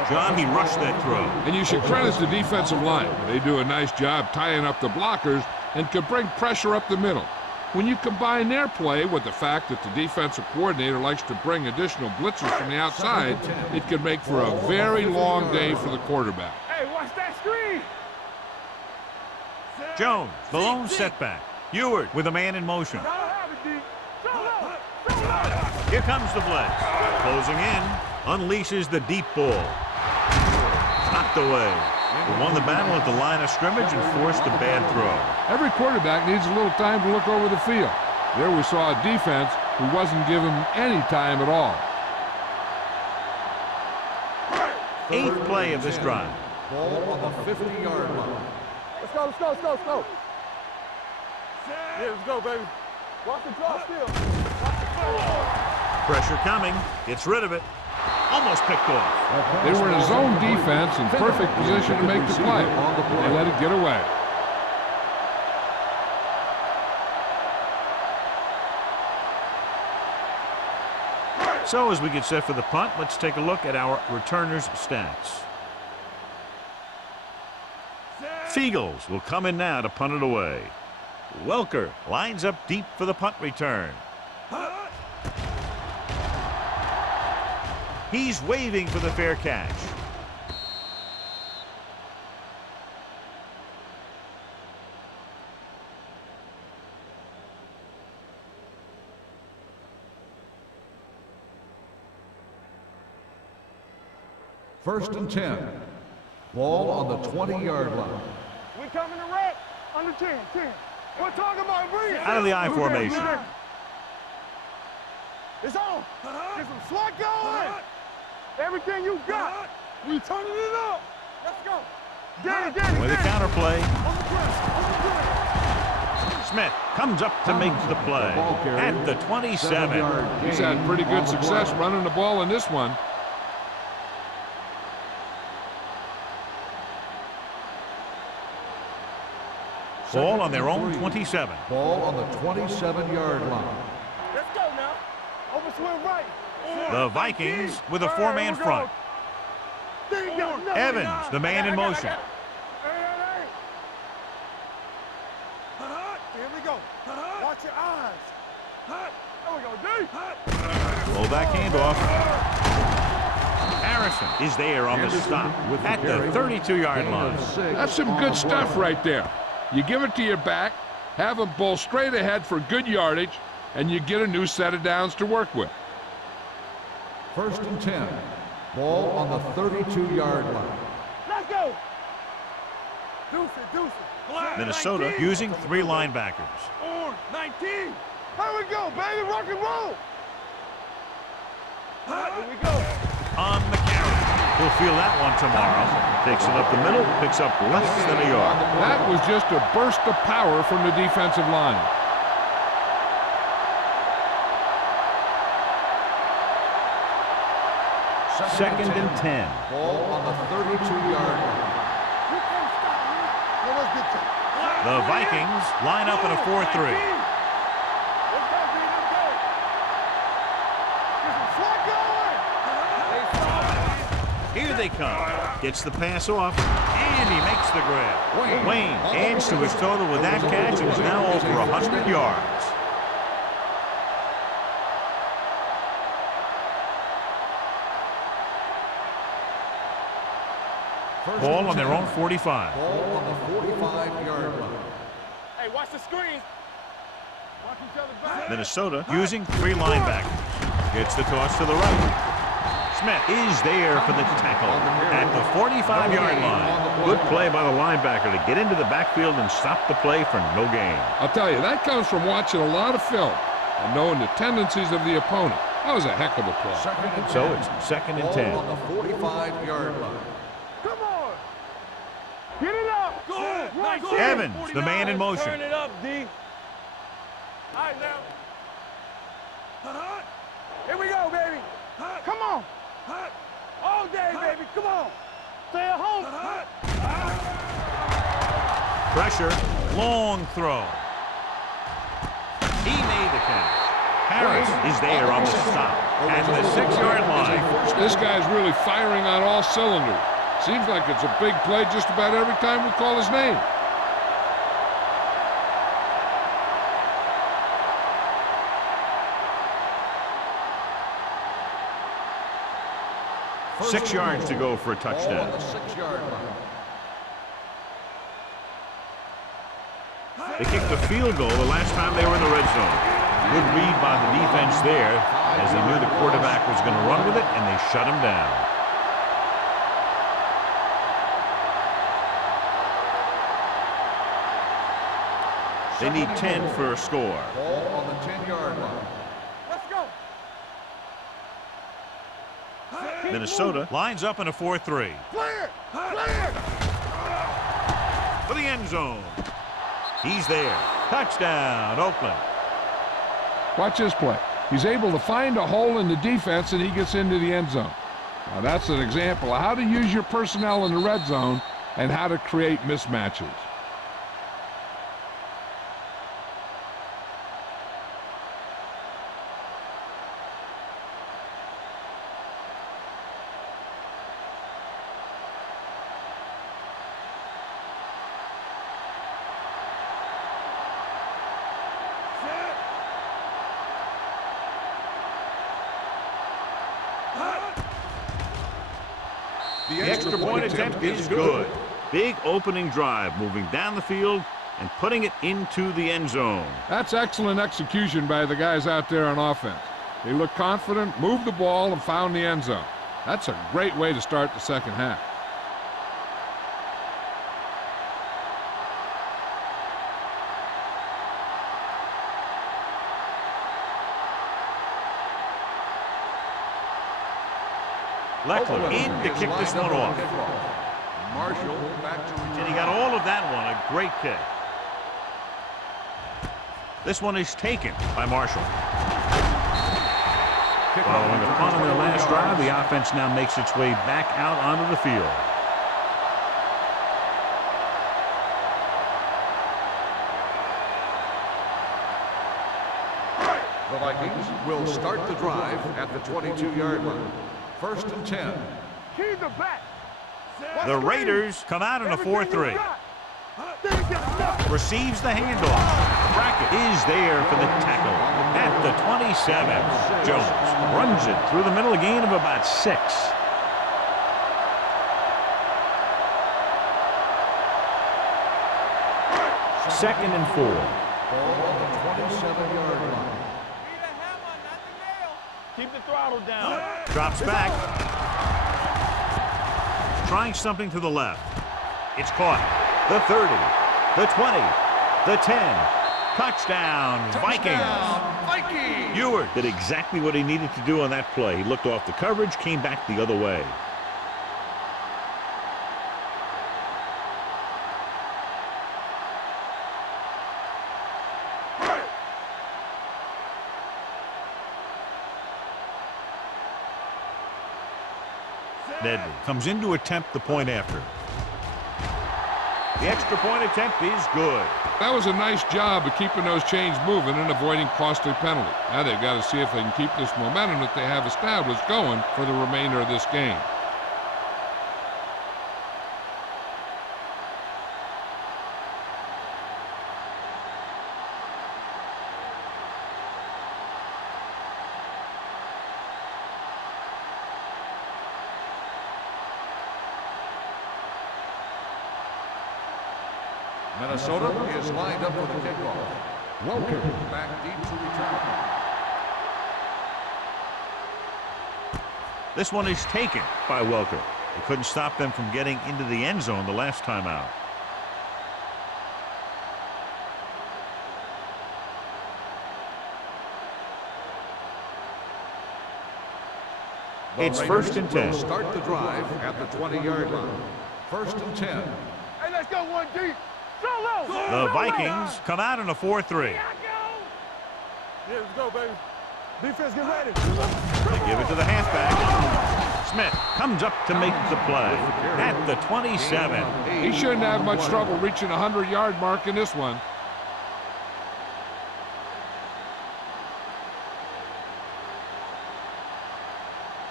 John, he rushed that throw. And you should credit the defensive line. They do a nice job tying up the blockers and can bring pressure up the middle. When you combine their play with the fact that the defensive coordinator likes to bring additional blitzes from the outside, it can make for a very long day for the quarterback. Hey, watch that screen. Jones, the lone setback. Ewart with a man in motion. Here comes the blitz. Closing in. Unleashes the deep ball. Knocked away. He won the battle at the line of scrimmage and forced a bad throw. Every quarterback needs a little time to look over the field. There we saw a defense who wasn't given any time at all. 8th play of this drive. Ball on the 50-yard line. Let's go, let's go, let's go, let's go. Yeah, let's go, baby. Watch the draw still. Watch the draw. Pressure coming. Gets rid of it. Almost picked off. They were in a zone defense in perfect position to make the play. They let it get away. So as we get set for the punt, let's take a look at our returners' stats. Seagulls will come in now to punt it away. Welker lines up deep for the punt return. He's waving for the fair catch. First and 10. Ball on the 20-yard line. We coming to wreck. Under 10, 10. We're talking about bring it. Out of the I formation. It's on. Get some swat going. Everything you got. We turning it up. Let's go. Danny. With a counterplay. On the ground. Smith comes up to make the play at the 27. He's had pretty good success running the ball in this one. Ball on their own 27. Ball on the 27-yard line. Let's go now. Over swing right. The Vikings with a four-man front. Evans, the man in motion. Here we go. Watch your eyes. There we go, D. Roll back handoff. Harrison is there on the stop at the 32-yard line. That's some good stuff right there. You give it to your back, have him bowl straight ahead for good yardage, and you get a new set of downs to work with. First and 10. Ball on the 32-yard line. Let's go. Deuce it. Minnesota using three linebackers. 19. Here we go, baby. Rock and roll. Here we go. On the carry. He'll feel that one tomorrow. Takes it up the middle, picks up less than a yard. That was just a burst of power from the defensive line. Second and 10. Ball on the 32-yard line. You can't stop me. Well, let's get to it. The Vikings line up in a 4-3. Let's go, B. Let's go. Get some swat going. Here they come. Gets the pass off, and he makes the grab. Wayne adds to his total with that catch and is now over 100 yards. Ball on their own 45. Ball on the 45-yard line. Hey, watch the screen. Watch each other back. Minnesota using three linebackers. Gets the toss to the right. Smith is there for the tackle at the 45-yard line. Good play by the linebacker to get into the backfield and stop the play for no gain. I'll tell you, that comes from watching a lot of film and knowing the tendencies of the opponent. That was a heck of a play. So it's second and 10. Ball on the 45-yard line. Come on. Get it up. Go. Right. Evans, the man in motion. Turn it up, D. All right, now. Here we go, baby. Come on. All day, baby. Come on. Stay at home. Pressure, long throw. He made the catch. Harris is there on the stop at the 6-yard line. This guy's really firing on all cylinders. Seems like it's a big play just about every time we call his name. Six yards to go for a touchdown. Ball on the 6-yard line. They kicked a field goal the last time they were in the red zone. Good read by the defense there as they knew the quarterback was going to run with it, and they shut him down. They need 10 for a score. Ball on the 10-yard line. Let's go. Minnesota lines up in a 4-3. Clear. for the end zone. He's there. Touchdown, Oakland. Watch this play. He's able to find a hole in the defense, and he gets into the end zone. Now, that's an example of how to use your personnel in the red zone and how to create mismatches. The extra point attempt is good. Big opening drive, moving down the field and putting it into the end zone. That's excellent execution by the guys out there on offense. They looked confident, moved the ball, and found the end zone. That's a great way to start the second half. Leckler in to kick this one off. Marshall back to return. And he got all of that one. A great kick. This one is taken by Marshall. Following a punt on their last drive, the offense now makes its way back out onto the field. The Vikings will start the drive at the 22-yard line. 1st and 10. Keep the back. The Raiders come out in a 4-3. Receives the handoff. Brackett is there for the tackle at the 27. Jones runs it through the middle, a gain of about 6. Second and 4. Ball on the 27-yard line. Keep the throttle down. Drops back. Trying something to the left. It's caught. The 30, the 20, the 10. Touchdown, Vikings. Ewert did exactly what he needed to do on that play. He looked off the coverage, came back the other way. Nedley comes in to attempt the point after. The extra point attempt is good. That was a nice job of keeping those chains moving and avoiding costly penalties. Now they've got to see if they can keep this momentum that they have established going for the remainder of this game. Minnesota is lined up for the kickoff. Welcome back deep to return. This one is taken by Welker. He couldn't stop them from getting into the end zone the last time out. It's 1st and 10. Will start the drive at the 20-yard line. 1st and 10. Hey, let's go one deep. Solo. The Vikings come out in a 4-3. Yeah, let's go, baby. Defense, get ready. They give it to the halfback. Smith comes up to make the play at the 27. He shouldn't have much trouble reaching the 100-yard mark in this one.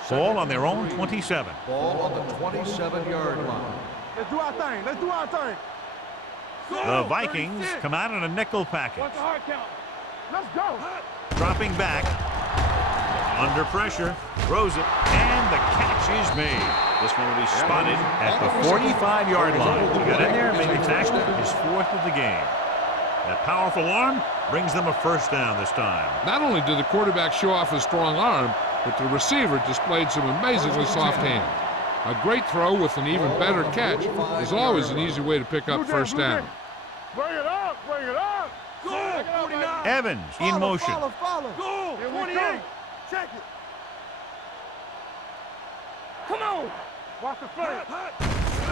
Ball on their own 27. Ball on the 27-yard line. Let's do our thing. Let's do our thing. The Vikings come out in a nickel package. What's the hard count? Let's go. Dropping back. Under pressure. Throws it. And the catch is made. This one will be spotted at the 45-yard line. He got in there and made the tackle. His 4th of the game. That powerful arm brings them a first down this time. Not only did the quarterback show off his strong arm, but the receiver displayed some amazingly soft hands. A great throw with an even better catch is always an easy way to pick up first down. Bring it up. Bring it up. Go. 49. Evans in motion. Follow. Go. 28. Check it. Come on. Watch the play.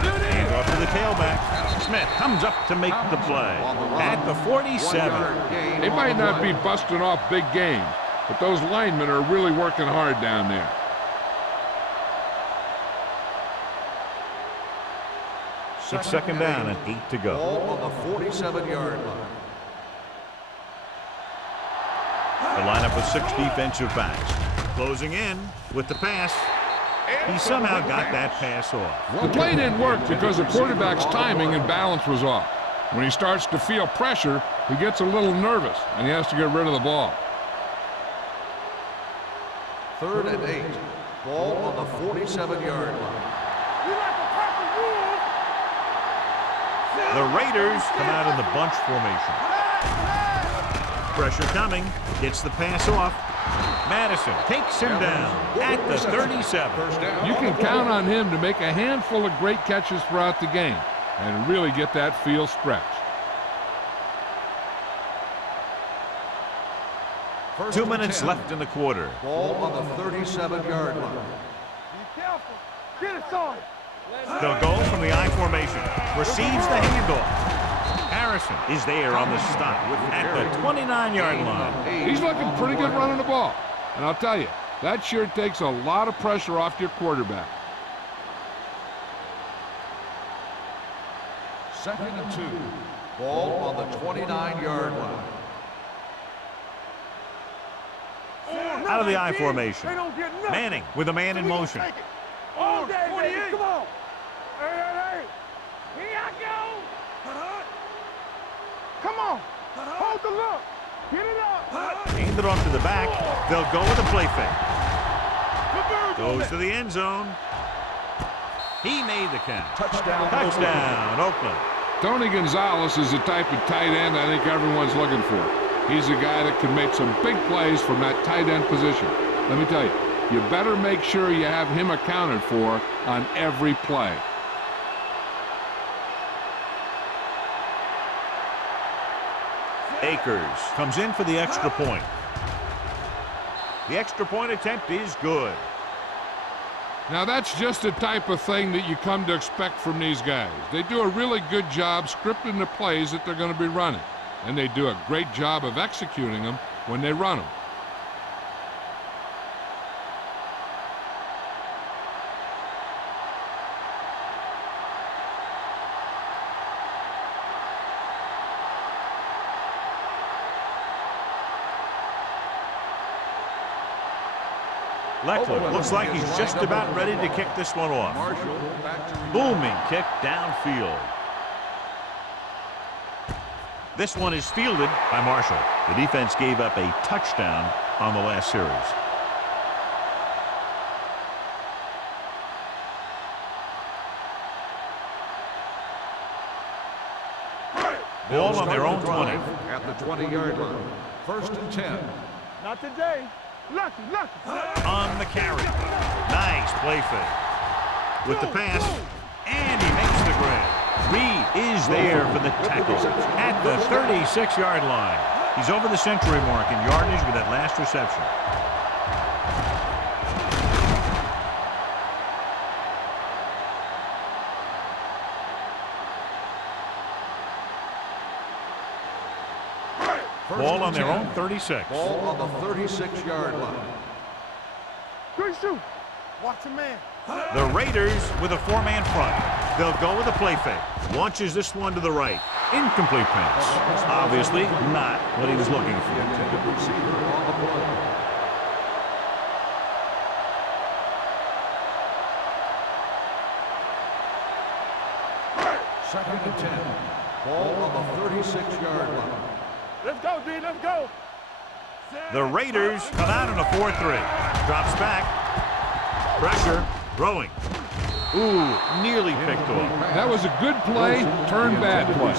Hand off to the tailback. Smith comes up to make the play at the 47. They might not be busting off big games, but those linemen are really working hard down there. It's second down and 8 to go. Ball on the 47-yard line. The lineup with 6 defensive backs. Closing in with the pass. He somehow got that pass off. The play didn't work because the quarterback's timing and balance was off. When he starts to feel pressure, he gets a little nervous, and he has to get rid of the ball. 3rd and 8. Ball on the 47-yard line. The Raiders come out in the bunch formation. Pressure coming. Gets the pass off. Madison takes him down at the 37. You can count on him to make a handful of great catches throughout the game and really get that field stretched. 2 minutes left in the quarter. Ball on the 37-yard line. Be careful. Get it, son. They'll go from the I formation. Receives the handoff. Harrison is there on the stop at the 29-yard line. He's looking pretty good running the ball. And I'll tell you, that sure takes a lot of pressure off your quarterback. 2nd and 2. Ball on the 29-yard line. Out of the I formation. They don't get nothing. Manning with a man in motion. Take it. All day, baby. Come on. Hey. Here I go. Come on. Hold the look. Get it up. Hand it off to the back. They'll go with a play fake. Goes to the end zone. He made the count. Touchdown, Oakland. Tony Gonzalez is the type of tight end I think everyone's looking for. He's a guy that can make some big plays from that tight end position. Let me tell you, you better make sure you have him accounted for on every play. Akers comes in for the extra point. The extra point attempt is good. Now that's just the type of thing that you come to expect from these guys. They do a really good job scripting the plays that they're going to be running. And they do a great job of executing them when they run them. Leckler looks like he's just about ready to kick this one off. Booming kick downfield. This one is fielded by Marshall. The defense gave up a touchdown on the last series. Ball on their own 20. At the 20-yard line. 1st and 10. Not today. Lucky. On the carry. Nice play fake. With the pass, and he makes the grab. Reed is there for the tackle at the 36-yard line. He's over the century mark in yardage with that last reception. Ball on their own 36. Ball on the 36-yard line. Good shoot. Watch a man. The Raiders with a 4-man front. They'll go with a play fake. Launches this one to the right. Incomplete pass. Obviously not what he was looking for. Receiver on the play. Second and 10. Ball on the 36-yard line. Let's go, D. Let's go. The Raiders come out in a 4-3. Drops back. Pressure. Throwing. Ooh, nearly picked off. That was a good play, turned bad play.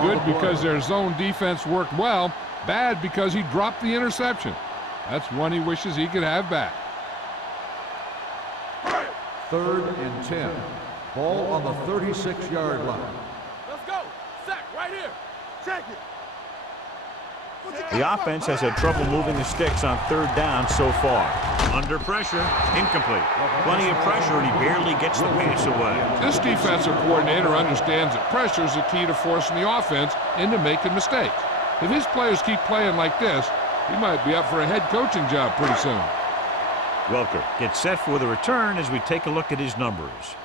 Good because their zone defense worked well. Bad because he dropped the interception. That's one he wishes he could have back. 3rd and 10. Ball on the 36-yard line. Let's go. Sack right here. Check it. The offense has had trouble moving the sticks on 3rd down so far. Under pressure, incomplete. Plenty of pressure, and he barely gets the pass away. This defensive coordinator understands that pressure is the key to forcing the offense into making mistakes. If his players keep playing like this, he might be up for a head coaching job pretty soon. Welker gets set for the return as we take a look at his numbers.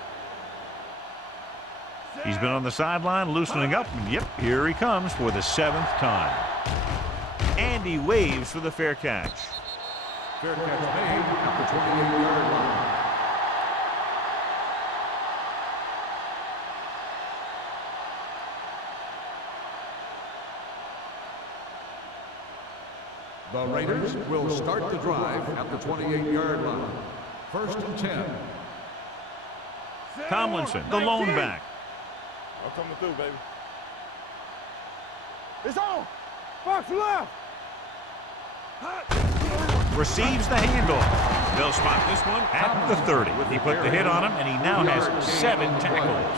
He's been on the sideline loosening up, and yep, here he comes for the 7th time. And he waves for the fair catch. Fair catch made at the 28-yard line. The Raiders will start the drive at the 28-yard line. 1st and 10. Tomlinson, the lone back. I'm coming through, baby. It's on. Fox left. Receives the handoff. They'll spot this one at the 30. He put the hit on him, and he now has 7 tackles.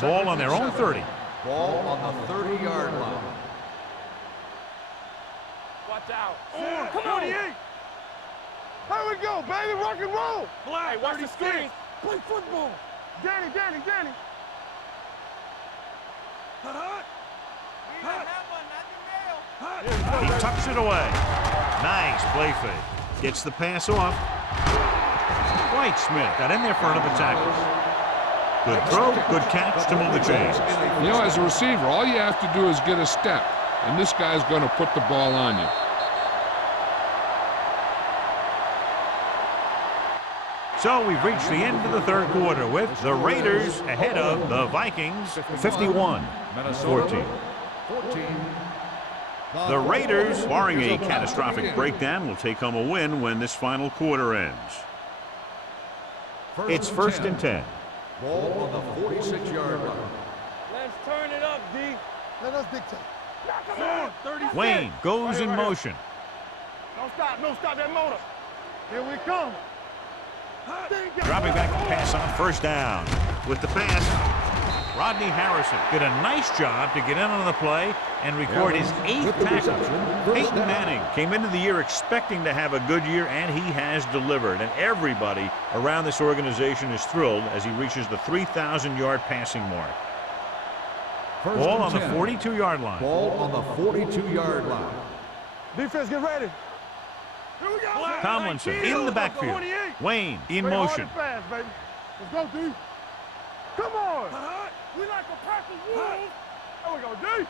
Ball on their own 30. Ball on the 30-yard line. Watch out. Come on. 28. Here we go, baby. Rock and roll. Hey, watch the screen. Play football. Danny. He tucks it away. Nice play fake. Gets the pass off. White Smith got in there for another tackle. Good throw, good catch to move the chains. You know, as a receiver, all you have to do is get a step, and this guy's going to put the ball on you. So we've reached the end of the 3rd quarter with the Raiders ahead of the Vikings 51-14. 14. The Raiders, barring a catastrophic breakdown, will take home a win when this final quarter ends. It's 1st and 10. Ball on the 46-yard line. Let's turn it up, D. Let us dictate. Come on. 36. Wayne goes in motion. Don't stop that motor. Here we come. Dropping back to pass on 1st down. With the pass, Rodney Harrison did a nice job to get in on the play and record his 8th tackle. Peyton Manning came into the year expecting to have a good year, and he has delivered. And everybody around this organization is thrilled as he reaches the 3,000-yard passing mark. Ball on the 42-yard line. Ball on the 42-yard line. Defense, get ready. Here we go. Tomlinson in the backfield. Wayne in motion. Fast, baby. Let's go, D. Come on. We like a pack of wolves. There we go, D.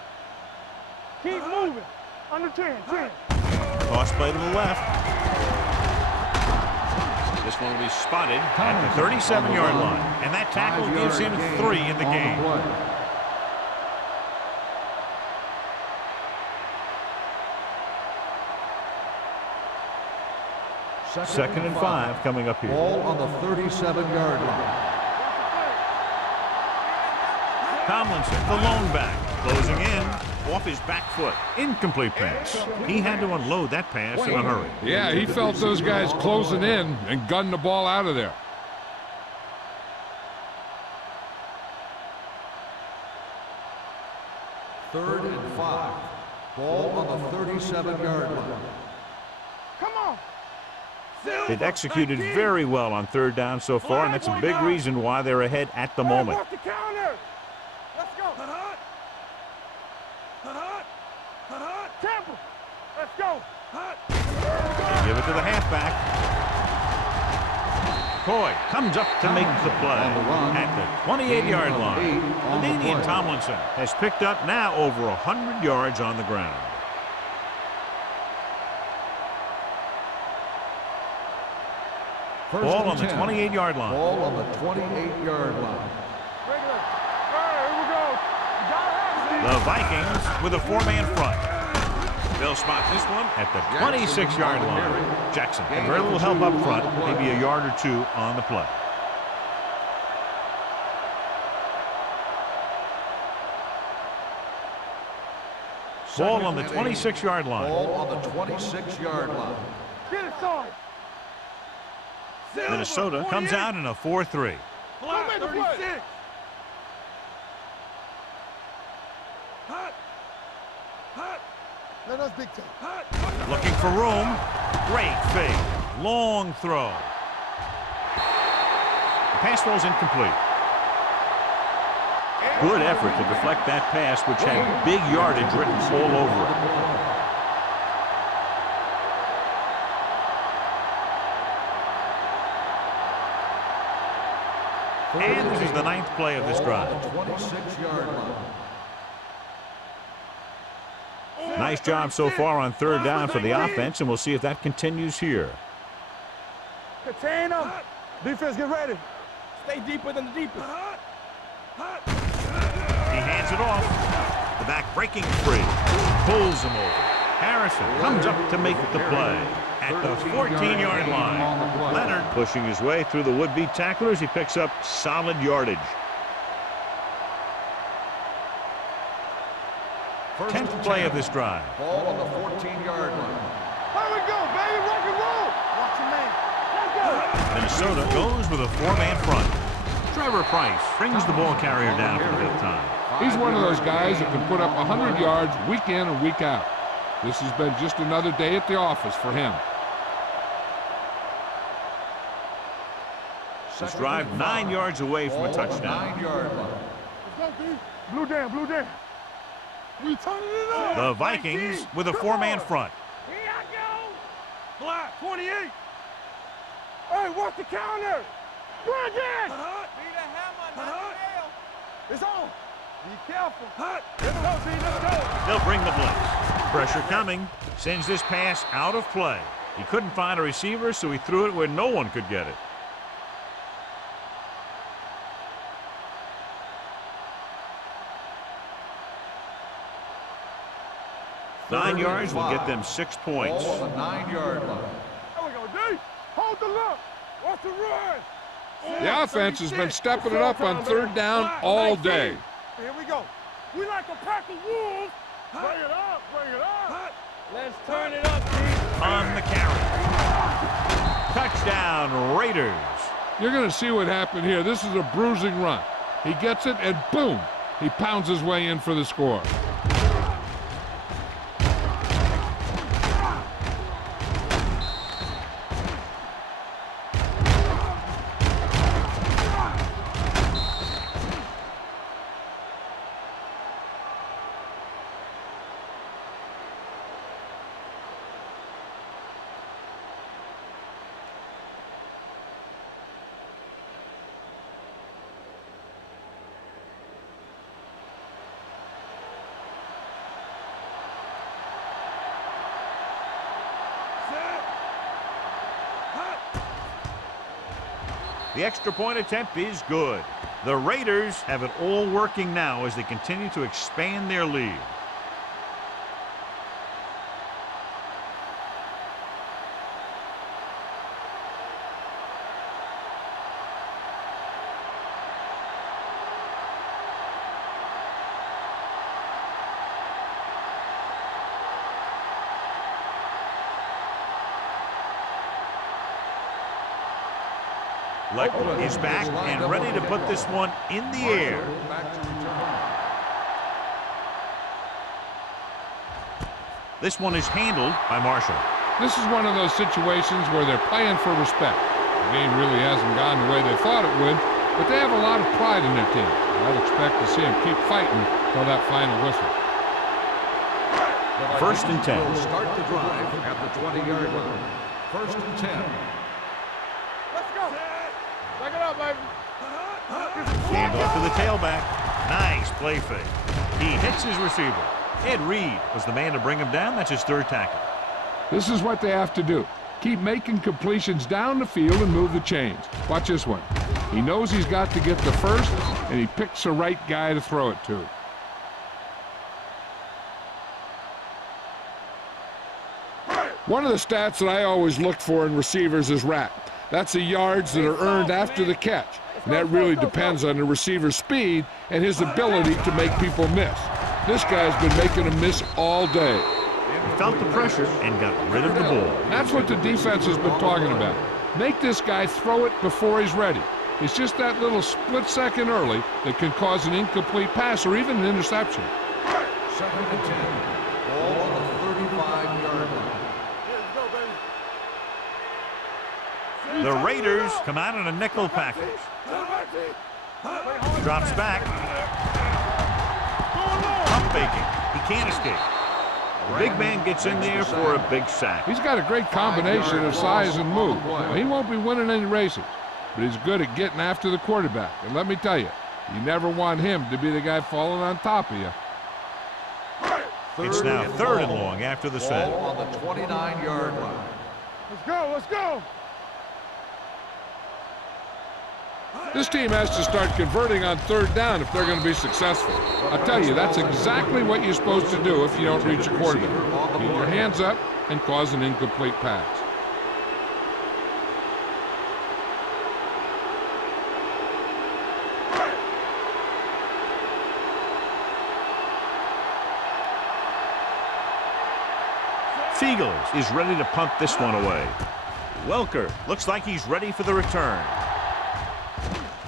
Keep moving. Under 10. Toss play to the left. This one will be spotted at the 37-yard line. And that tackle gives him 3 in the game. 2nd and 5 coming up here. Ball on the 37-yard line. Tomlinson, the lone back, closing in off his back foot. Incomplete pass. He had to unload that pass in a hurry. Yeah, he felt those guys closing in and gunned the ball out of there. Third and 5. Ball on the 37-yard line. Come on. They've executed very well on 3rd down so far, and that's a big reason why they're ahead at the moment. Work the counter. Let's go. Temple. Let's go. They give it to the halfback. Coy comes up to make the play at the 28-yard line. Canadian Tomlinson has picked up now over 100 yards on the ground. Ball on the 28-yard line. Ball on the 28-yard line. Regular. All right, here we go. You gotta have it. The Vikings with a 4-man front. They'll spot this one at the 26-yard line. Jackson had very little help up front, maybe a yard or 2 on the play. Ball on the 26-yard line. Ball on the 26-yard line. Get it, son. Minnesota comes out in a 4-3. Don't make the play. No, that's big time. Looking for room. Great fake. Long throw. The pass falls incomplete. Good effort to deflect that pass, which had big yardage written all over it. And this is the 9th play of this drive. 26-yard line. Nice job so far on 3rd down for the offense, and we'll see if that continues here. Contain them. Defense, get ready. Stay deeper than the deepest. He hands it off. The back breaking free. Pulls him over. Harrison comes up to make the play at the 14-yard line. Leonard pushing his way through the would-be tacklers. He picks up solid yardage. 10th play of this drive. Ball on the 14-yard line. Here we go, baby. Rock and roll. Watch your man. Let's go. Minnesota goes with a 4-man front. Trevor Price brings the ball carrier down for the 5th time. He's one of those guys that can put up 100 yards week in and week out. This has been just another day at the office for him. This drive 9 yards away from a touchdown. 9-yard line. Let's go, D. Blue down, blue down. We turning it up. The Vikings with a 4-man front. Here I go. Black, 28. Hey, watch the counter. Go again. Be the hammer, not the nail. It's on. Be careful. Let's go, D. Let's go. They'll bring the blitz. Pressure coming. Sends this pass out of play. He couldn't find a receiver, so he threw it where no one could get it. Nine yards will get them 6 points. Ball on the 9-yard line. There we go, D. Hold the look. Watch the run. The offense has been stepping it up on 3rd down all day. Here we go. We like a pack of wolves. Bring it up, bring it up. Let's turn it up, D. On the carry. Touchdown, Raiders. You're going to see what happened here. This is a bruising run. He gets it, and boom, he pounds his way in for the score. The extra point attempt is good. The Raiders have it all working now as they continue to expand their lead. Leckman is back and ready to put this one in the air. This one is handled by Marshall. This is one of those situations where they're playing for respect. The game really hasn't gone the way they thought it would, but they have a lot of pride in their team. I'd expect to see them keep fighting till that final whistle. 1st and 10. Will start the drive at the 20-yard line. 1st and 10. Let's go. Back it up, baby. Hand off to the tailback. Nice play fake. He hits his receiver. Ed Reed was the man to bring him down. That's his 3rd tackle. This is what they have to do. Keep making completions down the field and move the chains. Watch this one. He knows he's got to get the first, and he picks the right guy to throw it to. One of the stats that I always look for in receivers is RAP. That's the yards that are earned after the catch. And that really depends on the receiver's speed and his ability to make people miss. This guy's been making them miss all day. He felt the pressure and got rid of the ball. That's what the defense has been talking about. Make this guy throw it before he's ready. It's just that little split second early that can cause an incomplete pass or even an interception. Second and 10. Ball on the 35-yard line. The Raiders come out in a nickel package. Drops back. Pump faking. He can't escape. The big man gets in there for a big sack. He's got a great combination of size and move. Now, he won't be winning any races, but he's good at getting after the quarterback. And let me tell you, you never want him to be the guy falling on top of you. It's now third and long after the sack. Ball on the 29-yard line. Let's go, let's go. This team has to start converting on third down if they're going to be successful. I'll tell you, that's exactly what you're supposed to do if you don't reach a quarterback. Get your hands up and cause an incomplete pass. Fiegels is ready to punt this one away. Welker looks like he's ready for the return.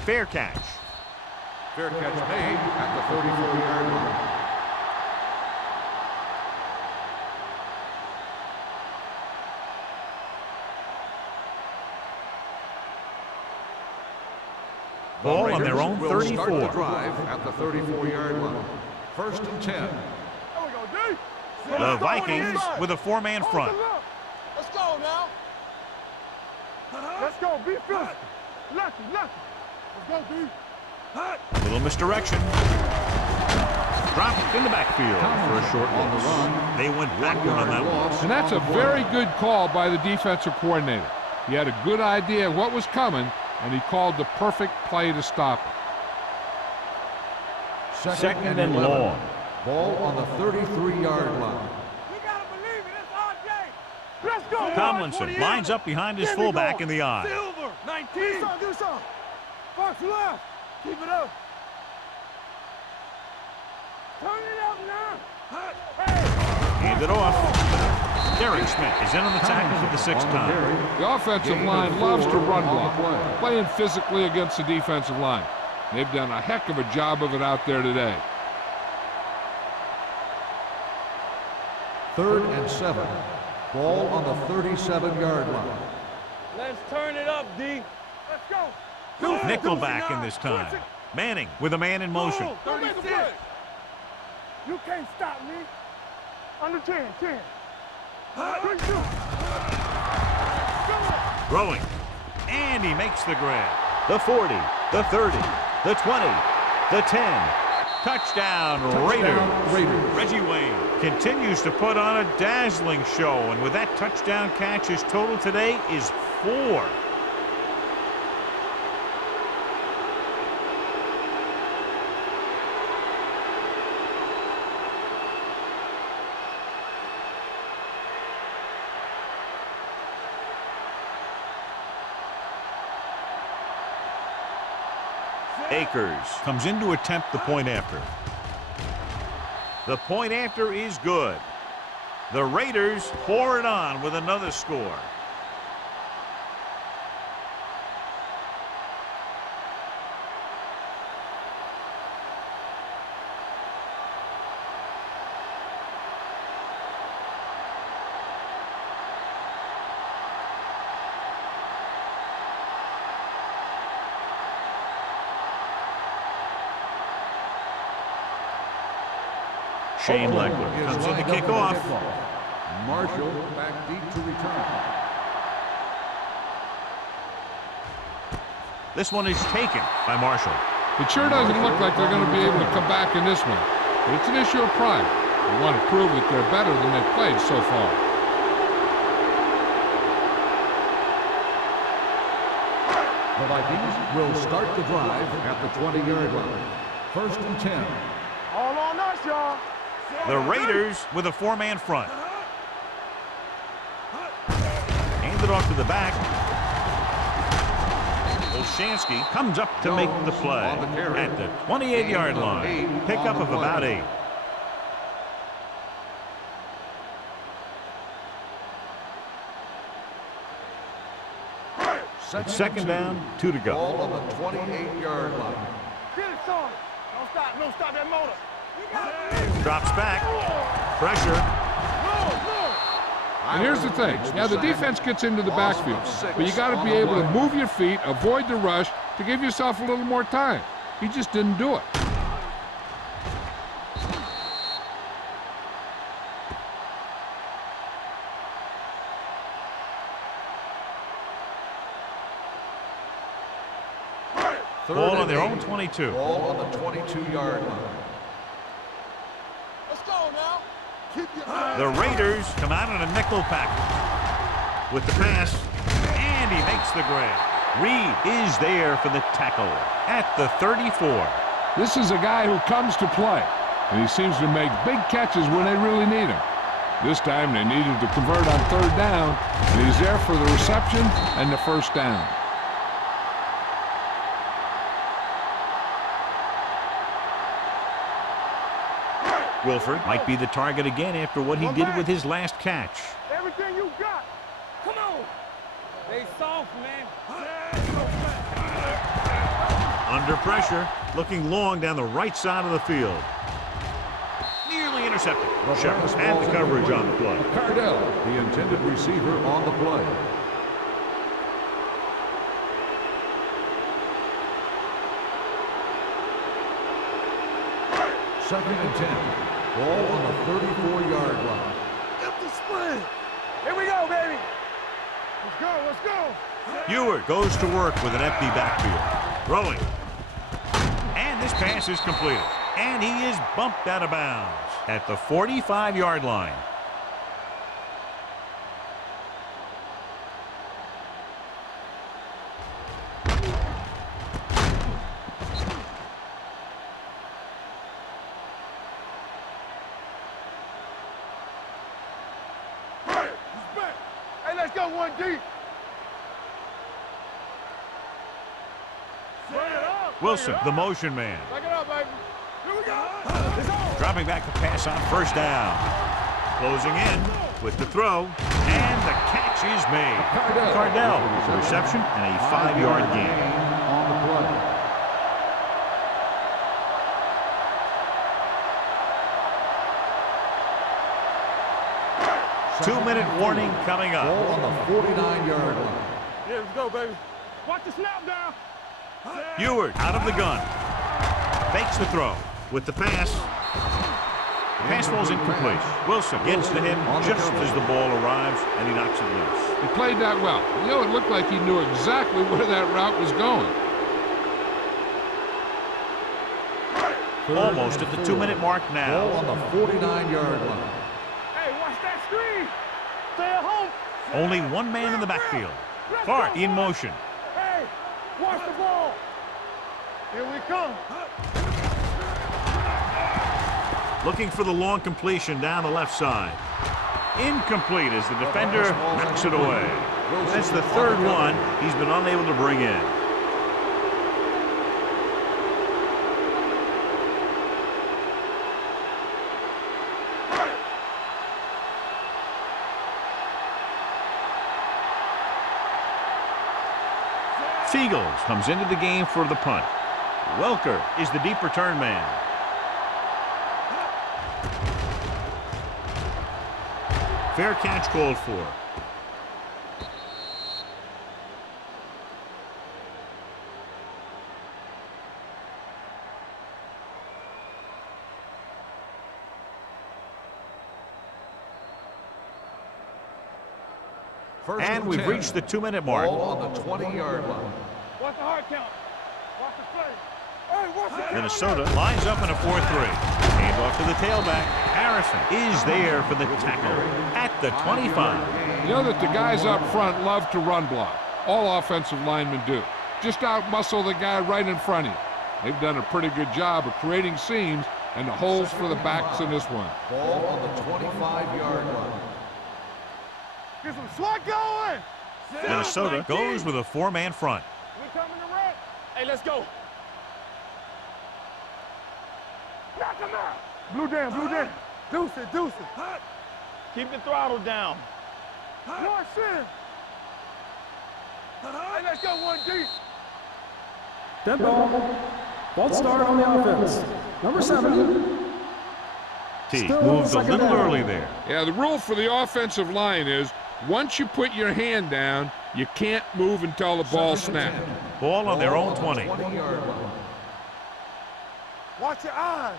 Fair catch. Fair catch made at the 34-yard line. Ball on their own 34. Start the drive at the 34-yard line. First and 10. There we go, D. The Vikings with a four-man front. Let's go now. Let's go, be physical. Lucky. Let's go, D. Little misdirection. Dropped in the backfield for a short loss. They went backward on that one. And that's a very good call by the defensive coordinator. He had a good idea of what was coming, and he called the perfect play to stop it. Second and long. Ball on the 33-yard line. We gotta believe it, it's RJ. Let's go. Tomlinson lines up behind his fullback in the eye. Silver, 19. Do something. Fox left. Keep it up. Turn it up now. Hey. Hand it off. Derek Smith is in on the tackle for the sixth time. The offensive line loves to run block, playing physically against the defensive line. They've done a heck of a job of it out there today. Third and 7. Ball on the 37-yard line. Let's turn it up, D. Let's go. Nickelback in this time. Manning with a man in motion. 36. You can't stop me. Under 10. Throwing. And he makes the grab. The 40, the 30, the 20, the 10. Touchdown, Raiders. Reggie Wayne continues to put on a dazzling show, and with that touchdown catch, his total today is 4. Akers comes in to attempt the point after. The point after is good. The Raiders pour it on with another score. Shane Leckler comes in to kick off. Marshall back deep to return. This one is taken by Marshall. It sure doesn't look like they're going to be able to come back in this one, but it's an issue of pride. They want to prove that they're better than they've played so far. The Vikings will start the drive at the 20-yard line. First and 10. All on us, y'all. The Raiders with a four-man front. Handed off to the back. Olshansky comes up to make the play at the 28-yard line. Pickup of about 8. It's second down, 2 to go. Ball on the 28-yard line. Get it, son. Don't stop that motor. You got it. Drops back. Pressure. And here's the thing. Now, the defense gets into the backfield, but you got to be able to move your feet, avoid the rush, to give yourself a little more time. He just didn't do it. Ball on their own 22. Ball on the 22-yard line. Let's go now. The Raiders come out in a nickel package with the pass, and he makes the grab. Reed is there for the tackle at the 34. This is a guy who comes to play, and he seems to make big catches when they really need him. This time they needed to convert on third down, and he's there for the reception and the first down. Wilford might be the target again after what he did with his last catch. Everything you got. Come on. They soft, man. Under pressure, looking long down the right side of the field. Nearly intercepted. Shepard had the coverage on the play. Cardell, the intended receiver on the play. Second and 10. Ball on the 34-yard line. Empty split. Here we go, baby. Let's go, let's go. Ewert goes to work with an empty backfield. Throwing. And this pass is completed. And he is bumped out of bounds at the 45-yard line. Hey, let's go one deep. Wilson, the motion man. Back it up, baby. Here we go. Dropping back the pass on first down. Closing in with the throw. And the catch is made. Cardell with the reception and a 5-yard gain. On the play. Two-minute warning coming up. Ball on the 49-yard line. Yeah, let's go, baby. Watch the snap down. Ewert out of the gun. Fakes the throw with the pass. The pass falls incomplete. Wilson gets to him just as the ball arrives, and he knocks it loose. He played that well. You know, it looked like he knew exactly where that route was going. Almost at the 2-minute mark now. Ball on the 49-yard line. Hey, watch that screen. Stay at home. Only one man in the backfield. Clark in motion. Hey, watch the ball. Here we come. Looking for the long completion down the left side. Incomplete as the defender knocks it away. That's the third one he's been unable to bring in. Fiegels comes into the game for the punt. Welker is the deep return man. Fair catch called for. And we've reached the 2-minute mark. Ball on the 20-yard line. Watch the hard count. Watch the play. Hey, watch it. Minnesota lines up in a 4-3. Hand off to the tailback. Harrison is there for the tackle at the 25. You know that the guys up front love to run block. All offensive linemen do. Just out-muscle the guy right in front of you. They've done a pretty good job of creating seams and the holes for the backs in this one. Ball on the 25-yard line. Get some swat going. Minnesota goes with a 4-man front. We coming to wreck. Hey, let's go. Knock him out. Blue down, blue down. Deuce it, deuce it. Keep the throttle down. March in. Hey, let's go one deep. Dead ball. False start on the offense. Number 7. T Still moved a second little down. early there. Yeah, the rule for the offensive line is once you put your hand down, you can't move until the ball snapped. Ball on their own 20. 20-yard line. Watch your eyes.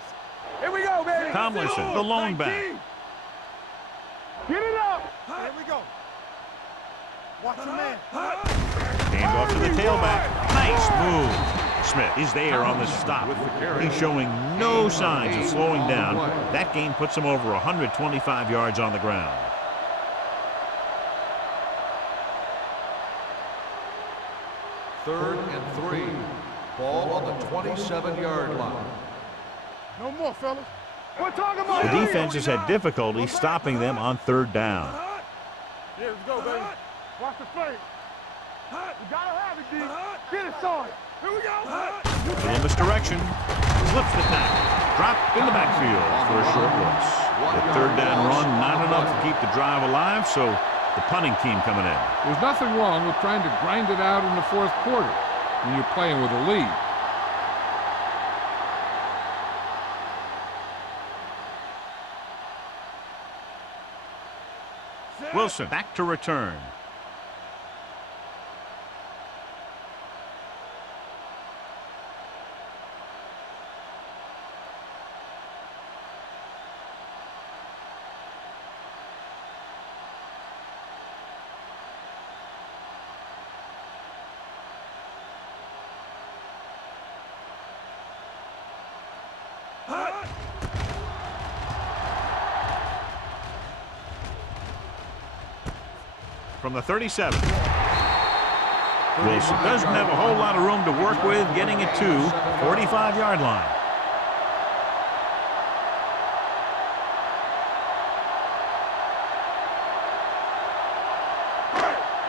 Here we go, baby. Tomlinson, the lone back. Get it up. Here we go. Watch your man. Hand off to the tailback. Nice move. Smith is there on the stop. He's showing no signs of slowing down. That gain puts him over 125 yards on the ground. Third and 3. Ball on the 27-yard line. No more, fellas. We're talking about The defense has had difficulty stopping them on third down. Here we go, baby. Watch the fake. You gotta have it, D. Get it, son. Here we go. Little misdirection. Slips the tackle. Dropped in the backfield for a short loss. The third down run, not enough to keep the drive alive, so the punting team coming in. There's nothing wrong with trying to grind it out in the fourth quarter when you're playing with a lead. Wilson back to return. From the 37. Wilson doesn't have a whole lot of room to work with, getting it to 45-yard line.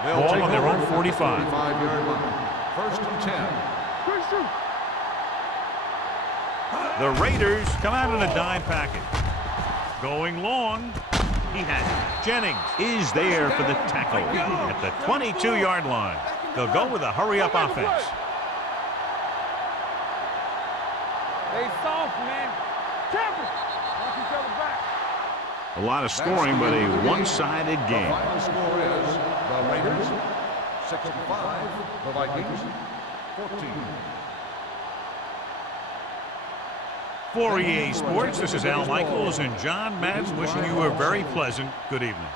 Ball on their own 45. 45-yard line. First and 10. The Raiders come out in a dime package. Going long. He has it. Jennings is there for the tackle at the 22-yard line. They'll go with a hurry-up offense. They soft, man. Champion. Watch each other back. A lot of scoring, but a one-sided The game. final score is the Raiders 65, the Vikings 14. For EA Sports, this is Al Michaels and John Madden wishing you a very pleasant good evening.